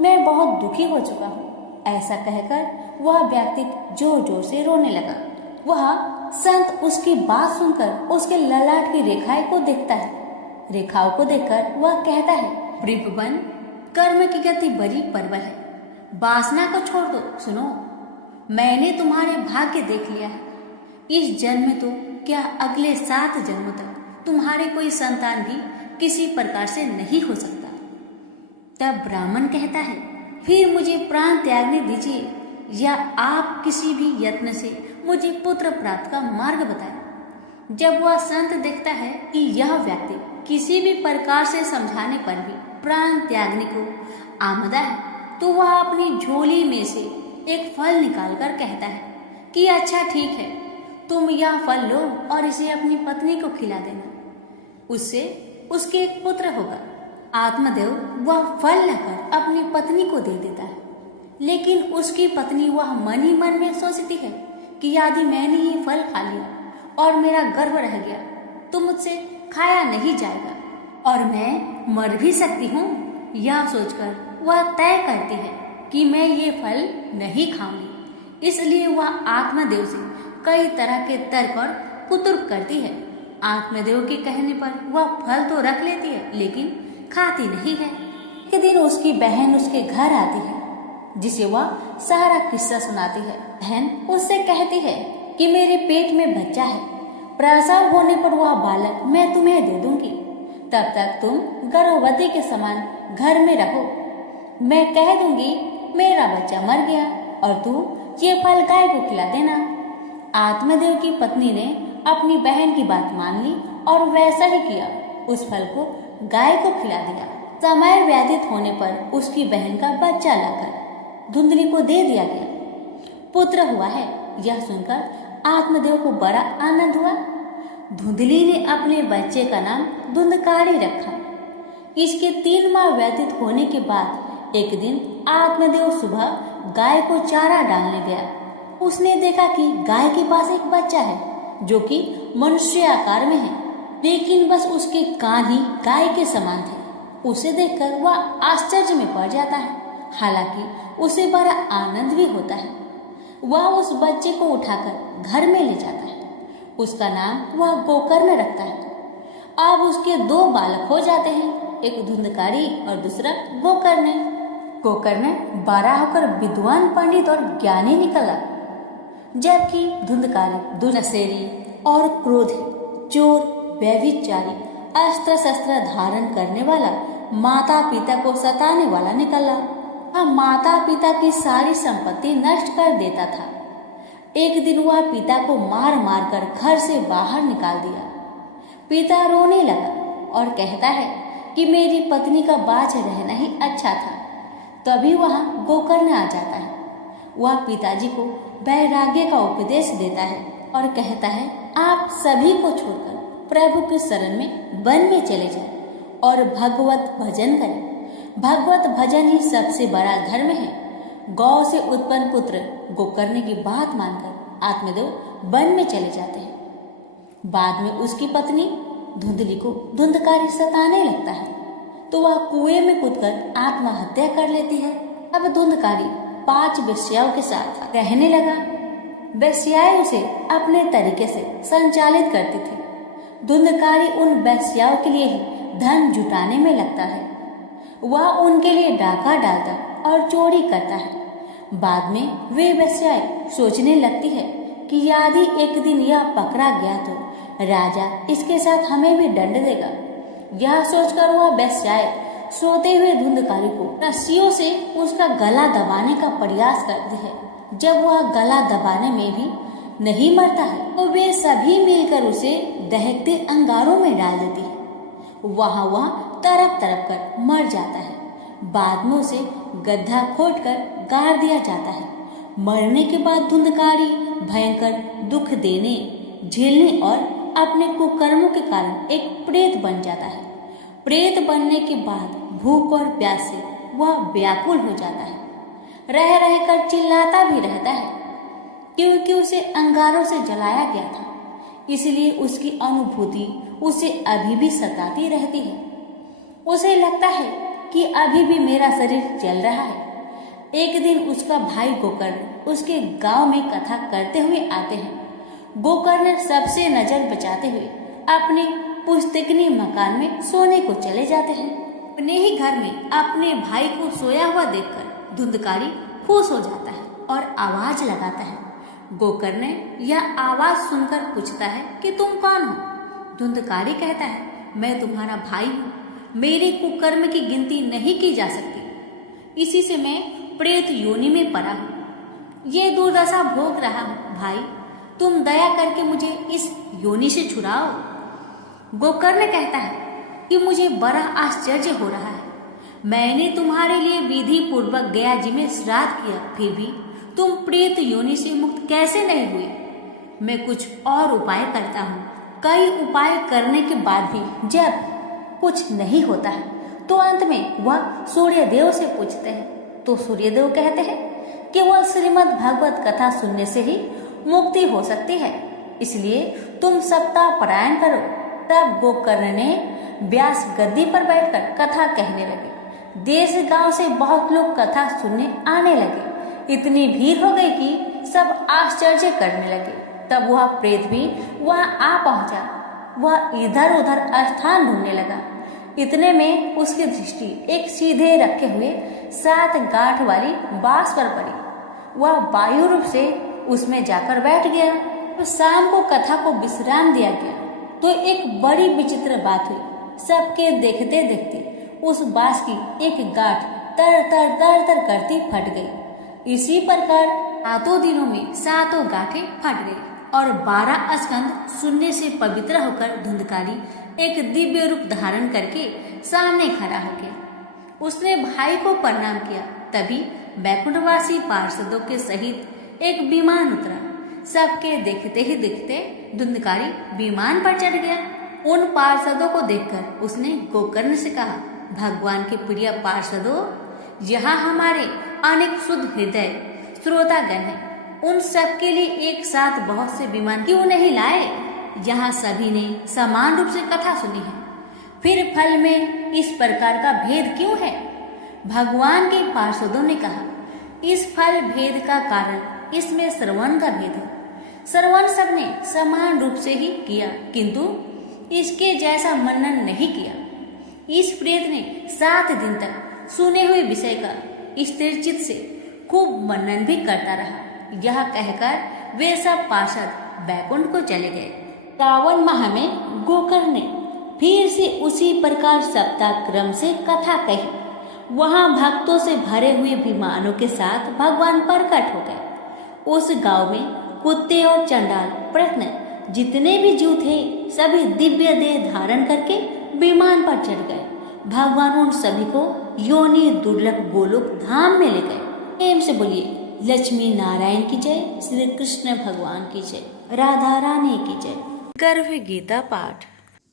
मैं बहुत दुखी हो चुका हूँ। ऐसा कहकर वह व्यक्ति जोर जोर से रोने लगा। वह संत उसकी बात सुनकर उसके ललाट की रेखाएं को देखता है। रेखाओं को देखकर वह कहता है, वृपवन, कर्म की गति बड़ी प्रबल है, वासना को छोड़ दो। सुनो, मैंने तुम्हारे भाग्य देख लिया है। इस जन्म में तो क्या अगले 7 जन्मों तक तुम्हारे कोई संतान भी किसी प्रकार से नहीं हो सकता। तब ब्राह्मण कहता है, फिर मुझे प्राण त्यागने दीजिए या आप किसी भी यत्न से मुझे पुत्र प्राप्त का मार्ग बताएं। जब वह संत देखता है कि यह व्यक्ति किसी भी प्रकार से समझाने पर भी प्राण त्यागने को आमदा है तो वह अपनी झोली में से एक फल निकालकर कहता है कि अच्छा ठीक है, तुम यह फल लो और इसे अपनी पत्नी को खिला देना, उससे उसके एक पुत्र होगा। आत्मदेव वह फल लाकर अपनी पत्नी को दे देता है, लेकिन उसकी पत्नी वह मन ही मन में सोचती है कि यदि मैंने ये फल खा लिया और मेरा गर्भ रह गया तो मुझसे खाया नहीं जाएगा और मैं मर भी सकती हूँ। यह सोचकर वह तय करती है कि मैं ये फल नहीं खाऊंगी। इसलिए वह आत्मदेव से कई तरह के तर्क और कुतर्क करती है। आत्मदेव के कहने पर वह फल तो रख लेती है लेकिन खाती नहीं है। एक दिन उसकी बहन उसके घर आती है, जिसे वह सारा किस्सा सुनाती है। बहन उससे कहती है कि मेरे पेट में बच्चा है, प्रसव होने पर वह बालक मैं तुम्हें दे दूंगी, तब तक तुम गर्भवती के समान घर में रहो। मैं कह दूंगी मेरा बच्चा मर गया और तू ये फल गाय को खिला देना। आत्मदेव की पत्नी ने अपनी बहन की बात मान ली और वैसा ही किया, उस फल को गाय को खिला दिया। समय व्यतीत होने पर उसकी बहन का बच्चा लाकर धुंधली को दे दिया गया। पुत्र हुआ है, यह सुनकर आत्मदेव को बड़ा आनंद हुआ। धुंधली ने अपने बच्चे का नाम धुंधकारी रखा। इसके 3 माह व्यतीत होने के बाद एक दिन आत्मदेव सुबह गाय को चारा डालने गया। उसने देखा कि गाय के पास एक बच्चा है जो कि मनुष्य आकार में है, लेकिन बस उसके कान ही गाय के समान थे। उसे देखकर वह आश्चर्य में पड़ जाता है, हालांकि उसे बड़ा आनंद भी होता है। वह उस बच्चे को उठाकर घर में ले जाता है। उसका नाम वह गोकर्ण रखता है। अब उसके 2 बालक हो जाते हैं, एक धुंधकारी और दूसरा गोकर्ण। गोकर्ण बड़ा होकर विद्वान, पंडित और ज्ञानी निकला, जबकि धुंधकारी दुर्नसेरी और क्रोधी, चोर, व्यभिचारी, अस्त्र शस्त्र धारण करने वाला, माता पिता को सताने वाला निकला। वह माता पिता की सारी संपत्ति नष्ट कर देता था। एक दिन वह पिता को मार मार कर घर से बाहर निकाल दिया। पिता रोने लगा और कहता है कि मेरी पत्नी का बाँच रहना ही अच्छा था। तभी वहाँ गोकर्ण आ जाता है। वह पिताजी को वैराग्य का उपदेश देता है और कहता है आप सभी को छोड़कर प्रभु के शरण में वन में चले जाएं और भगवत भजन करें। भगवत भजन ही सबसे बड़ा धर्म है। गौ से उत्पन्न पुत्र गोकर्ण की बात मानकर आत्मदेव वन में चले जाते हैं। बाद में उसकी पत्नी धुंधली को धुंधकारी सताने लगता है तो वह कुएं में कूदकर आत्महत्या कर लेती है। अब धुंधकारी 5 वेश्याओं के साथ रहने लगा। वेश्याएं उसे अपने तरीके से संचालित करती थी। धुंधकारी उन वेश्याओं के लिए ही धन जुटाने में लगता है। वह उनके लिए डाका डालता और चोरी करता है। बाद में वे वेश्याएं सोचने लगती है कि यदि एक दिन यह पकड़ा गया तो राजा इसके साथ हमें भी दंड देगा। यह सोचकर वह वेश्याएं सोते हुए धुंधकारी को रस्सियों से उसका गला दबाने का प्रयास करती है। जब वह गला दबाने में भी नहीं मरता है तो वे सभी मिलकर उसे दहकते अंगारों में डाल देती है। वह तड़प तड़प कर मर जाता है। बाद में उसे गड्ढा खोदकर गाड़ दिया जाता है। मरने के बाद धुंधकारी भयंकर दुख देने, झेलने और अपने कुकर्मों के कारण एक प्रेत बन जाता है। प्रेत बनने के बाद भूख और प्यास से वह व्याकुल हो जाता है। रह रहकर चिल्लाता भी रहता है, क्योंकि उसे अंगारों से जलाया गया था। इसलिए उसकी अनुभूति उसे अभी भी सताती रहती है। उसे लगता है कि अभी भी मेरा शरीर जल रहा है। एक दिन उसका भाई गोकर्ण उसके गांव में कथा करते हुए आते हैं। गोकर्ण सबसे नजर बचाते हुए अपने पुस्तकनी मकान में सोने को चले जाते हैं। अपने ही घर में अपने भाई को सोया हुआ देखकर धुंधकारी खुश हो जाता है और आवाज लगाता है। गोकर्ण यह आवाज सुनकर पूछता है कि तुम कौन हो? धुंधकारी कहता है, मैं तुम्हारा भाई हूँ। मेरे कुकर्म की गिनती नहीं की जा सकती। इसी से मैं प्रेत योनि में पड़ा हूँ। ये दुर्दशा भोग रहा हूँ। भाई, तुम दया करके मुझे इस योनि से छुड़ाओ। गोकर्ण कहता है कि मुझे बड़ा आश्चर्य हो रहा है। मैंने तुम्हारे लिए विधि पूर्वक गया जी में श्राद्ध किया, फिर भी तुम प्रेत योनि से मुक्त कैसे नहीं हुए? मैं कुछ और उपाय करता हूँ। कई उपाय करने के बाद भी जब कुछ नहीं होता है तो अंत में वह सूर्यदेव से पूछते हैं, तो सूर्यदेव कहते हैं कि वह श्रीमद् भागवत कथा सुनने से ही मुक्ति हो सकती है, इसलिए तुम सप्ताह पारायण करो। तब गोकर्ण ने व्यास गद्दी पर बैठकर कथा कहने लगे। देश गांव से बहुत लोग कथा सुनने आने लगे। इतनी भीड़ हो गई कि सब आश्चर्य करने लगे। तब वह प्रेत भी वहां आ पहुंचा। वह इधर उधर स्थान ढूंढने लगा। इतने में उसकी दृष्टि एक सीधे रखे हुए 7 गांठ वाली बांस पर पड़ी। वह वायु रूप से उसमें जाकर बैठ गया। तो शाम को कथा को विश्राम दिया गया तो एक बड़ी विचित्र बात हुई। सबके देखते देखते उस बांस की एक गांठ तर तर तर तर करती फट गई। इसी प्रकार 7 दिनों में 7 गांठें फट गई और 12 स्कंद सुनने से पवित्र होकर धुंधकारी एक दिव्य रूप धारण करके सामने खड़ा हो गया। उसने भाई को प्रणाम किया। तभी बैकुंठवासी पार्षदों के सहित एक विमान उतरा। सबके देखते ही देखते धुंधकारी विमान पर चढ़ गया। उन पार्षदों को देखकर उसने गोकर्ण से कहा, भगवान के प्रिय पार्षदों, यहाँ हमारे अनेक शुद्ध हृदय श्रोतागण हैं। उन सब के लिए एक साथ बहुत से विमान क्यों नहीं लाए? यहाँ सभी ने समान रूप से कथा सुनी है, फिर फल में इस प्रकार का भेद क्यों है? भगवान के पार्षदों ने कहा, इस फल भेद का कारण इसमें श्रवण का भेद है। श्रवण सबने समान रूप से ही किया, किंतु इसके जैसा मनन नहीं किया। इस प्रेत ने 7 दिन तक सुने हुए विषय का स्थिरचित्त से खूब मनन भी करता रहा। यह कहकर वे सब पार्षद बैकुंठ को चले गए। श्रावण माह में गोकर्ण ने फिर से उसी प्रकार सप्ताह क्रम से कथा कही। वहां भक्तों से भरे हुए विमानों के साथ भगवान प्रकट हो गए। उस गांव में कुत्ते और चंडाल प्रश्न जितने भी जीव थे सभी दिव्य देह धारण करके विमान पर चढ़ गए। भगवान उन सभी को योनि दुर्लभ गोलोक धाम में ले गए। प्रेम से बोलिए लक्ष्मी नारायण की जय, श्री कृष्ण भगवान की जय, राधा रानी की जय। गर्भ गीता पाठ।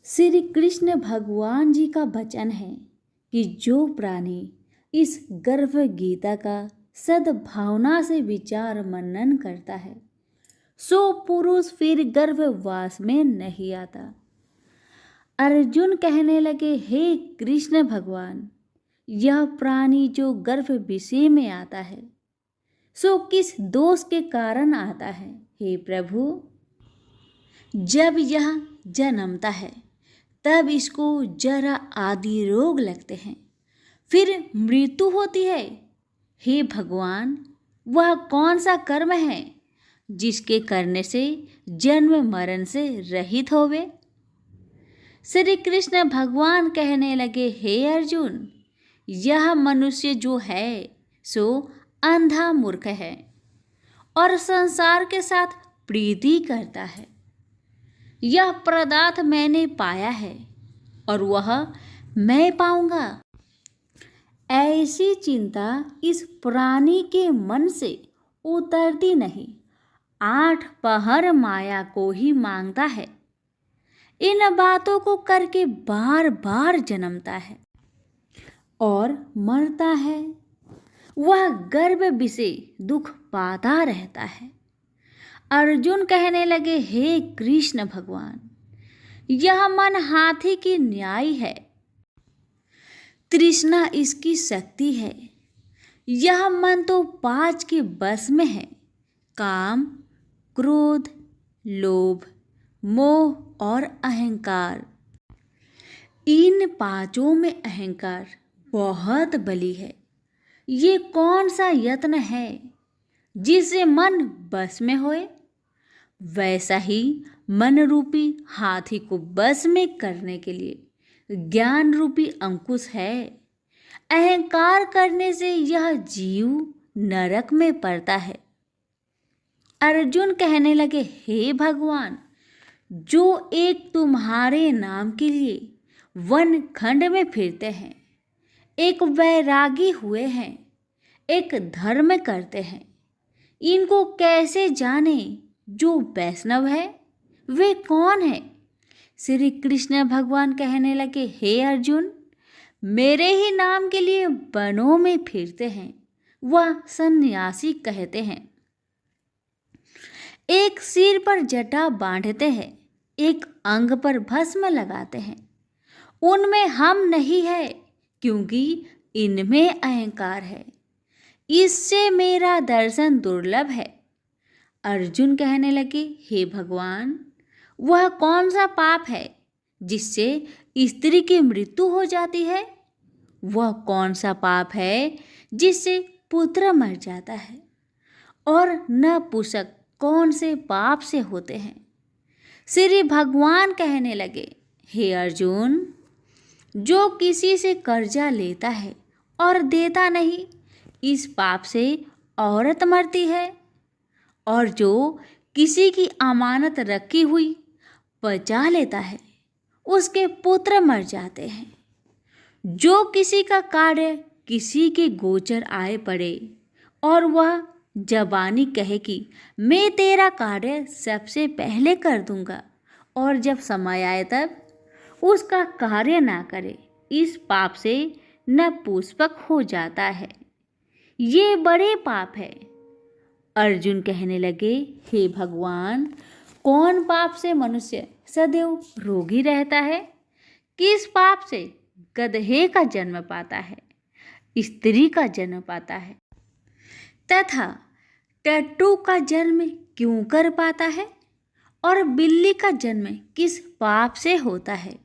श्री कृष्ण भगवान जी का वचन है कि जो प्राणी इस गर्भ गीता का सद्भावना से विचार मनन करता है सो पुरुष फिर गर्भवास में नहीं आता। अर्जुन कहने लगे, हे कृष्ण भगवान, यह प्राणी जो गर्भ विषय में आता है सो किस दोष के कारण आता है? हे प्रभु, जब यह जन्मता है तब इसको जरा आदि रोग लगते हैं, फिर मृत्यु होती है। हे भगवान, वह कौन सा कर्म है जिसके करने से जन्म मरण से रहित होवे? श्री कृष्ण भगवान कहने लगे, हे अर्जुन, यह मनुष्य जो है सो अंधा मूर्ख है और संसार के साथ प्रीति करता है। यह पदार्थ मैंने पाया है और वह मैं पाऊंगा, ऐसी चिंता इस प्राणी के मन से उतरती नहीं। 8 पहर माया को ही मांगता है। इन बातों को करके बार बार जन्मता है और मरता है। वह गर्भ विषय दुख पाता रहता है। अर्जुन कहने लगे, हे कृष्ण भगवान, यह मन हाथी की न्याय है, तृष्णा इसकी शक्ति है। यह मन तो 5 के बस में है, काम, क्रोध, लोभ, मोह और अहंकार। इन 5 में अहंकार बहुत बली है। ये कौन सा यत्न है जिससे मन बस में होए? वैसा ही मन रूपी हाथी को बस में करने के लिए ज्ञान रूपी अंकुश है। अहंकार करने से यह जीव नरक में पड़ता है। अर्जुन कहने लगे, हे भगवान, जो एक तुम्हारे नाम के लिए वन खंड में फिरते हैं, एक वैरागी हुए हैं, एक धर्म करते हैं। इनको कैसे जाने जो वैष्णव है वे कौन है? श्री कृष्ण भगवान कहने लगे, हे अर्जुन, मेरे ही नाम के लिए वनों में फिरते हैं वह सन्यासी कहते हैं। एक सिर पर जटा बांधते हैं, एक अंग पर भस्म लगाते हैं। उनमें हम नहीं है क्योंकि इनमें अहंकार है। इससे मेरा दर्शन दुर्लभ है। अर्जुन कहने लगे, हे भगवान, वह कौन सा पाप है जिससे स्त्री की मृत्यु हो जाती है? वह कौन सा पाप है जिससे पुत्र मर जाता है? और नपुंसक कौन से पाप से होते हैं? श्री भगवान कहने लगे, हे अर्जुन, जो किसी से कर्जा लेता है और देता नहीं, इस पाप से औरत मरती है। और जो किसी की अमानत रखी हुई बचा लेता है, उसके पुत्र मर जाते हैं। जो किसी का कार्य किसी के गोचर आए पड़े और वह जबानी कहे कि मैं तेरा कार्य सबसे पहले कर दूंगा, और जब समय आए तब उसका कार्य ना करे, इस पाप से नपुंसक हो जाता है। ये बड़े पाप है। अर्जुन कहने लगे, हे भगवान, कौन पाप से मनुष्य सदैव रोगी रहता है? किस पाप से गधे का जन्म पाता है, स्त्री का जन्म पाता है, तथा टट्टू का जन्म क्यों कर पाता है? और बिल्ली का जन्म किस पाप से होता है?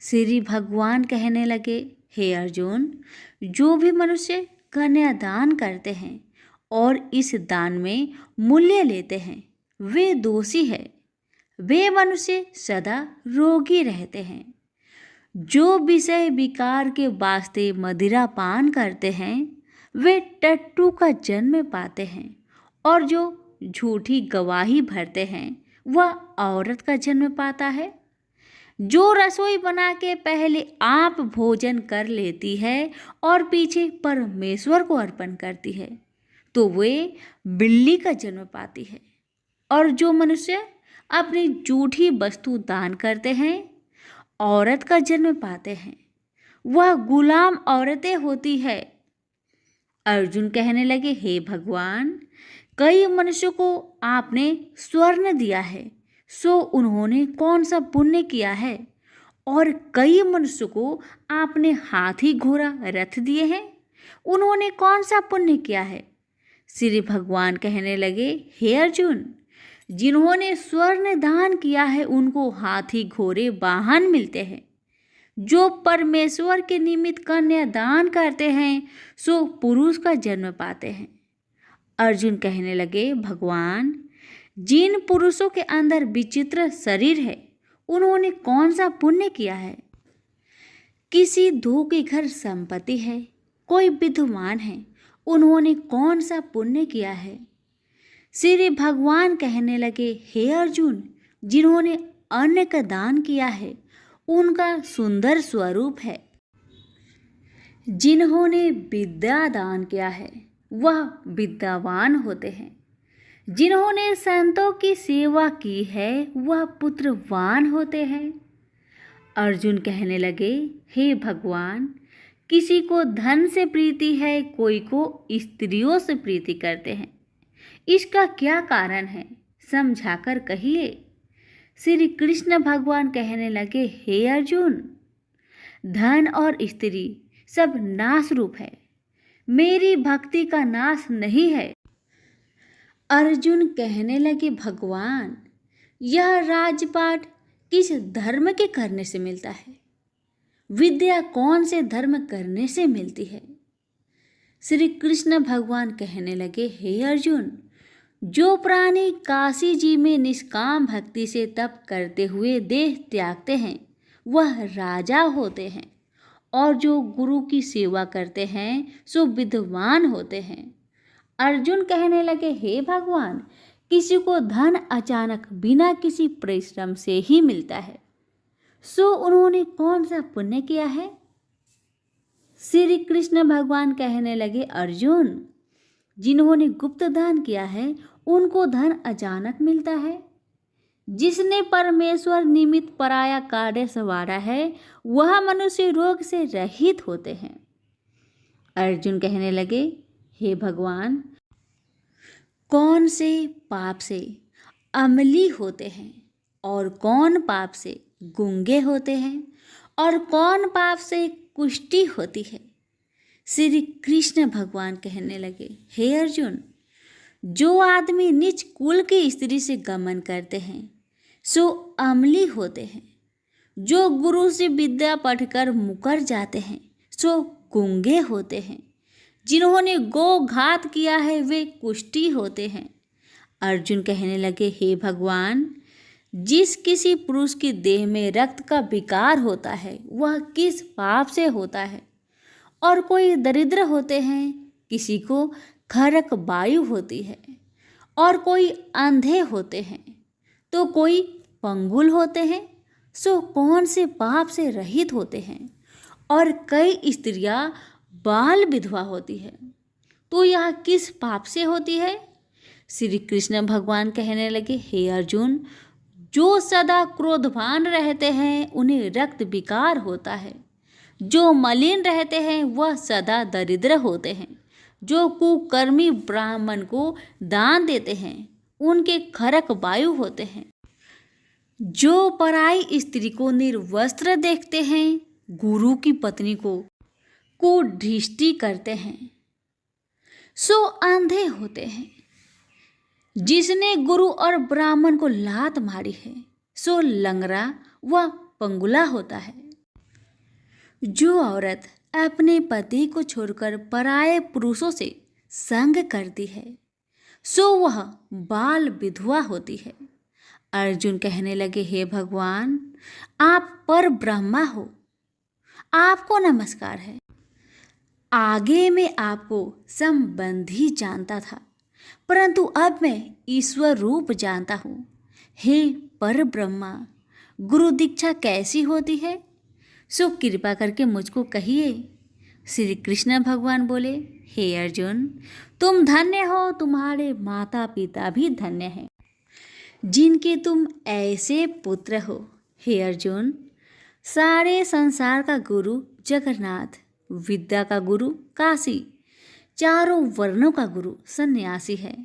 श्री भगवान कहने लगे, हे अर्जुन, जो भी मनुष्य कन्यादान करते हैं और इस दान में मूल्य लेते हैं, वे दोषी है। वे मनुष्य सदा रोगी रहते हैं। जो विषय विकार के वास्ते मदिरा पान करते हैं, वे टट्टू का जन्म पाते हैं। और जो झूठी गवाही भरते हैं, वह औरत का जन्म पाता है। जो रसोई बना के पहले आप भोजन कर लेती है और पीछे परमेश्वर को अर्पण करती है, तो वे बिल्ली का जन्म पाती है। और जो मनुष्य अपनी झूठी वस्तु दान करते हैं, औरत का जन्म पाते हैं। वह गुलाम औरतें होती है। अर्जुन कहने लगे, हे भगवान, कई मनुष्यों को आपने स्वर्ण दिया है, सो उन्होंने कौन सा पुण्य किया है? और कई मनुष्यों को आपने हाथी घोड़ा रथ दिए हैं, उन्होंने कौन सा पुण्य किया है? श्री भगवान कहने लगे, हे अर्जुन, जिन्होंने स्वर्ण दान किया है उनको हाथी घोड़े वाहन मिलते हैं। जो परमेश्वर के निमित्त कन्या दान करते हैं, सो पुरुष का जन्म पाते हैं। अर्जुन कहने लगे, भगवान, जिन पुरुषों के अंदर विचित्र शरीर है, उन्होंने कौन सा पुण्य किया है? किसी दो के घर संपत्ति है, कोई विद्वान है, उन्होंने कौन सा पुण्य किया है? श्री भगवान कहने लगे, हे अर्जुन, जिन्होंने अन्न का दान किया है, उनका सुंदर स्वरूप है। जिन्होंने विद्या दान किया है, वह विद्यावान होते हैं। जिन्होंने संतों की सेवा की है, वह पुत्रवान होते हैं। अर्जुन कहने लगे, हे भगवान, किसी को धन से प्रीति है, कोई को स्त्रियों से प्रीति करते हैं। इसका क्या कारण है, समझाकर कहिए। श्री कृष्ण भगवान कहने लगे, हे अर्जुन, धन और स्त्री सब नाश रूप है, मेरी भक्ति का नाश नहीं है। अर्जुन कहने लगे, भगवान, यह राजपाट किस धर्म के करने से मिलता है? विद्या कौन से धर्म करने से मिलती है? श्री कृष्ण भगवान कहने लगे, हे अर्जुन, जो प्राणी काशी जी में निष्काम भक्ति से तप करते हुए देह त्यागते हैं, वह राजा होते हैं। और जो गुरु की सेवा करते हैं, सो विद्वान होते हैं। अर्जुन कहने लगे, हे भगवान, किसी को धन अचानक बिना किसी परिश्रम से ही मिलता है, सो उन्होंने कौन सा पुण्य किया है? श्री कृष्ण भगवान कहने लगे, अर्जुन, जिन्होंने गुप्त दान किया है उनको धन अचानक मिलता है। जिसने परमेश्वर निमित्त पराया कार्य संवारा है वह मनुष्य रोग से रहित होते हैं। अर्जुन कहने लगे, हे भगवान, कौन से पाप से अमली होते हैं और कौन पाप से गूंगे होते हैं और कौन पाप से कुष्ठी होती है। श्री कृष्ण भगवान कहने लगे, हे अर्जुन, जो आदमी नीच कुल की स्त्री से गमन करते हैं सो अमली होते हैं। जो गुरु से विद्या पढ़कर मुकर जाते हैं सो गूंगे होते हैं। जिन्होंने गो घात किया है वे कुष्ठी होते हैं। अर्जुन कहने लगे, हे भगवान, जिस किसी पुरुष की देह में रक्त का विकार होता है वह किस पाप से होता है। और कोई दरिद्र होते हैं, किसी को खरक वायु होती है, और कोई अंधे होते हैं, तो कोई पंगुल होते हैं, सो कौन से पाप से रहित होते हैं। और कई स्त्रियां बाल विधवा होती है, तो यह किस पाप से होती है। श्री कृष्ण भगवान कहने लगे, हे अर्जुन, जो सदा क्रोधवान रहते हैं उन्हें रक्त विकार होता है। जो मलिन रहते हैं वह सदा दरिद्र होते हैं। जो कुकर्मी ब्राह्मण को दान देते हैं उनके खरक वायु होते हैं। जो पराई स्त्री को निर्वस्त्र देखते हैं, गुरु की पत्नी को कुदृष्टि करते हैं, सो अंधे होते हैं। जिसने गुरु और ब्राह्मण को लात मारी है सो लंगड़ा व पंगुला होता है। जो औरत अपने पति को छोड़कर पराये पुरुषों से संग करती है सो वह बाल विधवा होती है। अर्जुन कहने लगे, हे भगवान, आप पर ब्रह्मा हो, आपको नमस्कार है। आगे मैं आपको संबंधी जानता था, परंतु अब मैं ईश्वर रूप जानता हूँ। हे पर ब्रह्मा, गुरु दीक्षा कैसी होती है, सो कृपा करके मुझको कहिए। श्री कृष्ण भगवान बोले, हे अर्जुन, तुम धन्य हो, तुम्हारे माता पिता भी धन्य हैं जिनके तुम ऐसे पुत्र हो। हे अर्जुन, सारे संसार का गुरु जगन्नाथ, विद्या का गुरु काशी, चारों वर्णों का गुरु सन्यासी है।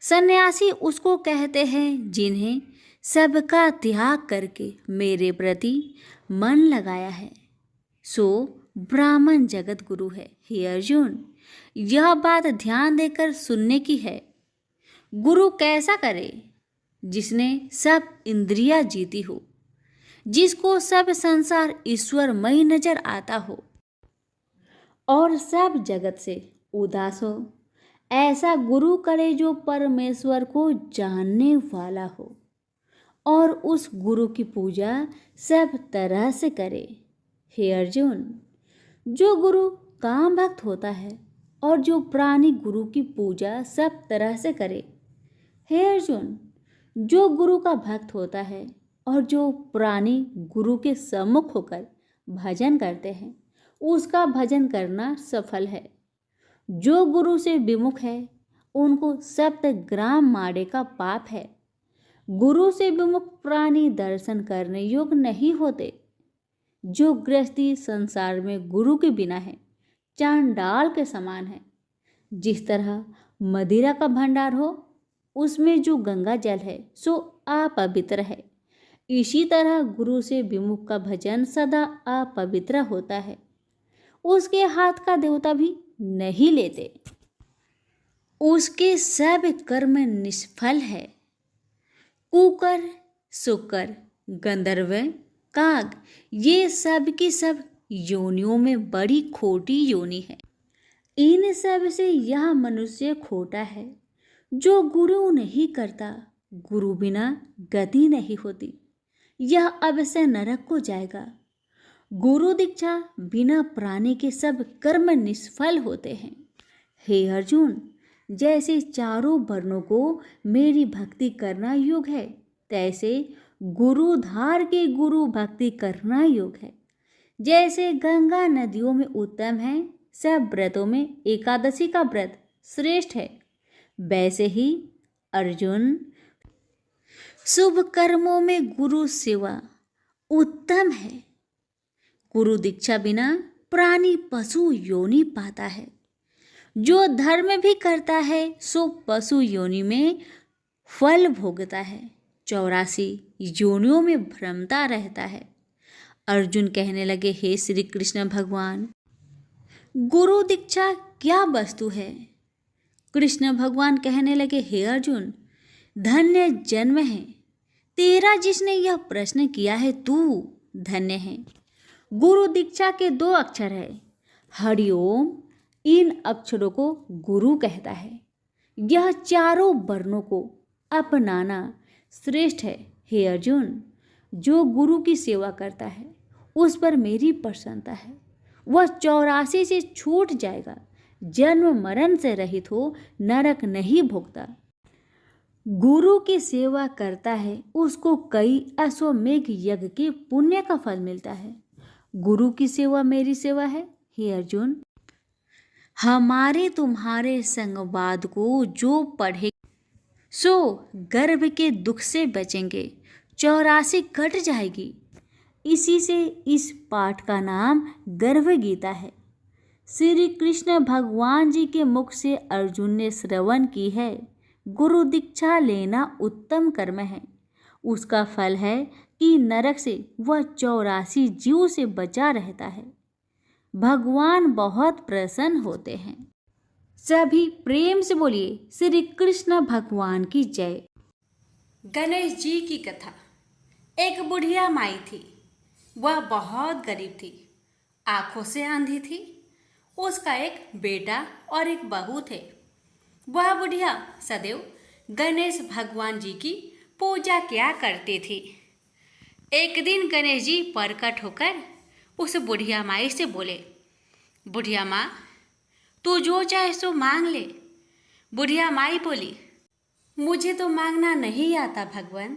सन्यासी उसको कहते हैं जिन्हें सबका त्याग करके मेरे प्रति मन लगाया है, सो ब्राह्मण जगत गुरु है। हे अर्जुन, यह बात ध्यान देकर सुनने की है। गुरु कैसा करे, जिसने सब इंद्रियां जीती हो, जिसको सब संसार ईश्वरमय नजर आता हो और सब जगत से उदास हो। ऐसा गुरु करे जो परमेश्वर को जानने वाला हो और उस गुरु की पूजा सब तरह से करे। हे अर्जुन, जो गुरु काम भक्त होता है और जो प्राणी गुरु की पूजा सब तरह से करे। हे अर्जुन, जो गुरु का भक्त होता है और जो प्राणी गुरु के सम्मुख होकर भजन करते हैं उसका भजन करना सफल है। जो गुरु से विमुख है उनको 7 ग्राम मारे का पाप है। गुरु से विमुख प्राणी दर्शन करने योग्य नहीं होते। जो गृहस्थी संसार में गुरु के बिना है चांडाल के समान है। जिस तरह मदिरा का भंडार हो उसमें जो गंगा जल है सो अपवित्र है, इसी तरह गुरु से विमुख का भजन सदा अपवित्र होता है। उसके हाथ का देवता भी नहीं लेते, उसके सब कर्म निष्फल है। कुकर, शुकर, गंधर्व, काग, ये सब की सब योनियों में बड़ी खोटी योनि है। इन सब से यह मनुष्य खोटा है। जो गुरु नहीं करता, गुरु बिना गति नहीं होती, यह अवश्य नरक को जाएगा। गुरु दीक्षा बिना प्राणी के सब कर्म निष्फल होते हैं। हे अर्जुन, जैसे चारों वर्णों को मेरी भक्ति करना योग है, तैसे गुरुधार के गुरु भक्ति करना योग है। जैसे गंगा नदियों में उत्तम है, सब व्रतों में एकादशी का व्रत श्रेष्ठ है, वैसे ही अर्जुन शुभ कर्मों में गुरु सेवा उत्तम है। गुरु दीक्षा बिना प्राणी पशु योनि पाता है। जो धर्म भी करता है सो पशु योनि में फल भोगता है, 84 योनियों में भ्रमता रहता है। अर्जुन कहने लगे, हे श्री कृष्ण भगवान, गुरु दीक्षा क्या वस्तु है? कृष्ण भगवान कहने लगे, हे अर्जुन, धन्य जन्म है तेरा जिसने यह प्रश्न किया है, तू धन्य है। गुरु दीक्षा के 2 अक्षर है, हरिओम। इन अक्षरों को गुरु कहता है। यह चारों वर्णों को अपनाना श्रेष्ठ है। हे अर्जुन, जो गुरु की सेवा करता है उस पर मेरी प्रसन्नता है। वह 84 से छूट जाएगा, जन्म मरण से रहित हो नरक नहीं भोगता। गुरु की सेवा करता है उसको कई अश्वमेघ यज्ञ के पुण्य का फल मिलता है। गुरु की सेवा मेरी सेवा है। हे अर्जुन, हमारे तुम्हारे संवाद को जो पढ़े सो गर्भ के दुख से बचेंगे, 84 कट जाएगी। इसी से इस पाठ का नाम गर्भ गीता है। श्री कृष्ण भगवान जी के मुख से अर्जुन ने श्रवण की है, गुरु दीक्षा लेना उत्तम कर्म है। उसका फल है कि नरक से वह 84 जीव से बचा रहता है। भगवान बहुत प्रसन्न होते हैं। सभी प्रेम से बोलिए, श्री कृष्ण भगवान की जय। गणेश जी की कथा। एक बुढ़िया माई थी। वह बहुत गरीब थी, आंखों से अंधी थी। उसका एक बेटा और एक बहू थे। वह बुढ़िया सदैव गणेश भगवान जी की पूजा किया करती थी। एक दिन गणेश जी प्रकट होकर उस बुढ़िया माई से बोले, बुढ़िया माँ, तू जो चाहे सो मांग ले। बुढ़िया माई बोली, मुझे तो मांगना नहीं आता भगवान,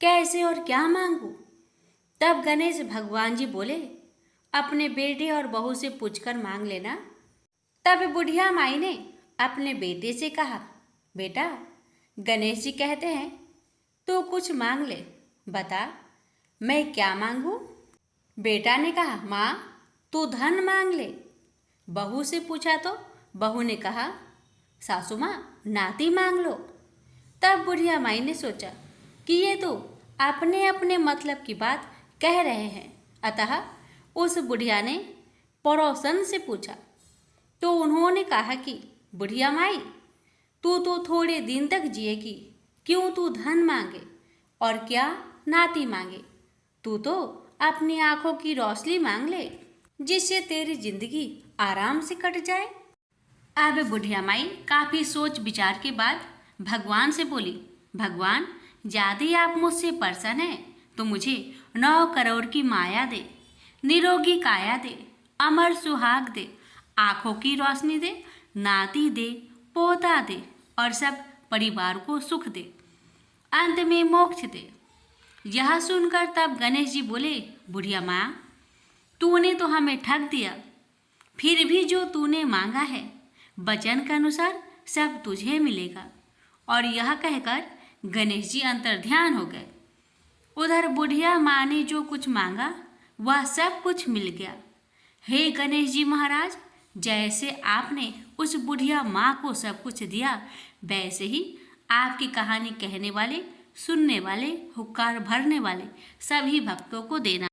कैसे और क्या मांगू? तब गणेश भगवान जी बोले, अपने बेटे और बहू से पूछकर मांग लेना। तब बुढ़िया माई ने अपने बेटे से कहा, बेटा, गणेश जी कहते हैं तू कुछ मांग ले, बता मैं क्या मांगू? बेटा ने कहा, माँ तू धन मांग ले। बहू से पूछा तो बहू ने कहा, सासू माँ नाती मांग लो। तब बुढ़िया माई ने सोचा कि ये तो अपने अपने मतलब की बात कह रहे हैं, अतः उस बुढ़िया ने पड़ोसन से पूछा तो उन्होंने कहा कि बुढ़िया माई, तू तो थोड़े दिन तक जिएगी, क्यों तू धन मांगे और क्या नाती मांगे? तू तो अपनी आंखों की रोशनी मांग ले, जिससे तेरी जिंदगी आराम से कट जाए। अब बुढ़िया माई काफ़ी सोच विचार के बाद भगवान से बोली, भगवान, यदि आप मुझसे प्रसन्न हैं तो मुझे 9 करोड़ की माया दे, निरोगी काया दे, अमर सुहाग दे, आँखों की रोशनी दे, नाती दे, पोता दे और सब परिवार को सुख दे, अंत में मोक्ष दे। यह सुनकर तब गणेश जी बोले, बुढ़िया माँ, तूने तो हमें ठग दिया, फिर भी जो तूने मांगा है वचन के अनुसार सब तुझे मिलेगा। और यह कहकर गणेश जी अंतर्ध्यान हो गए। उधर बुढ़िया माँ ने जो कुछ मांगा वह सब कुछ मिल गया। हे गणेश जी महाराज, जैसे आपने उस बुढ़िया माँ को सब कुछ दिया, वैसे ही आपकी कहानी कहने वाले, सुनने वाले, हुक्कार भरने वाले सभी भक्तों को देना।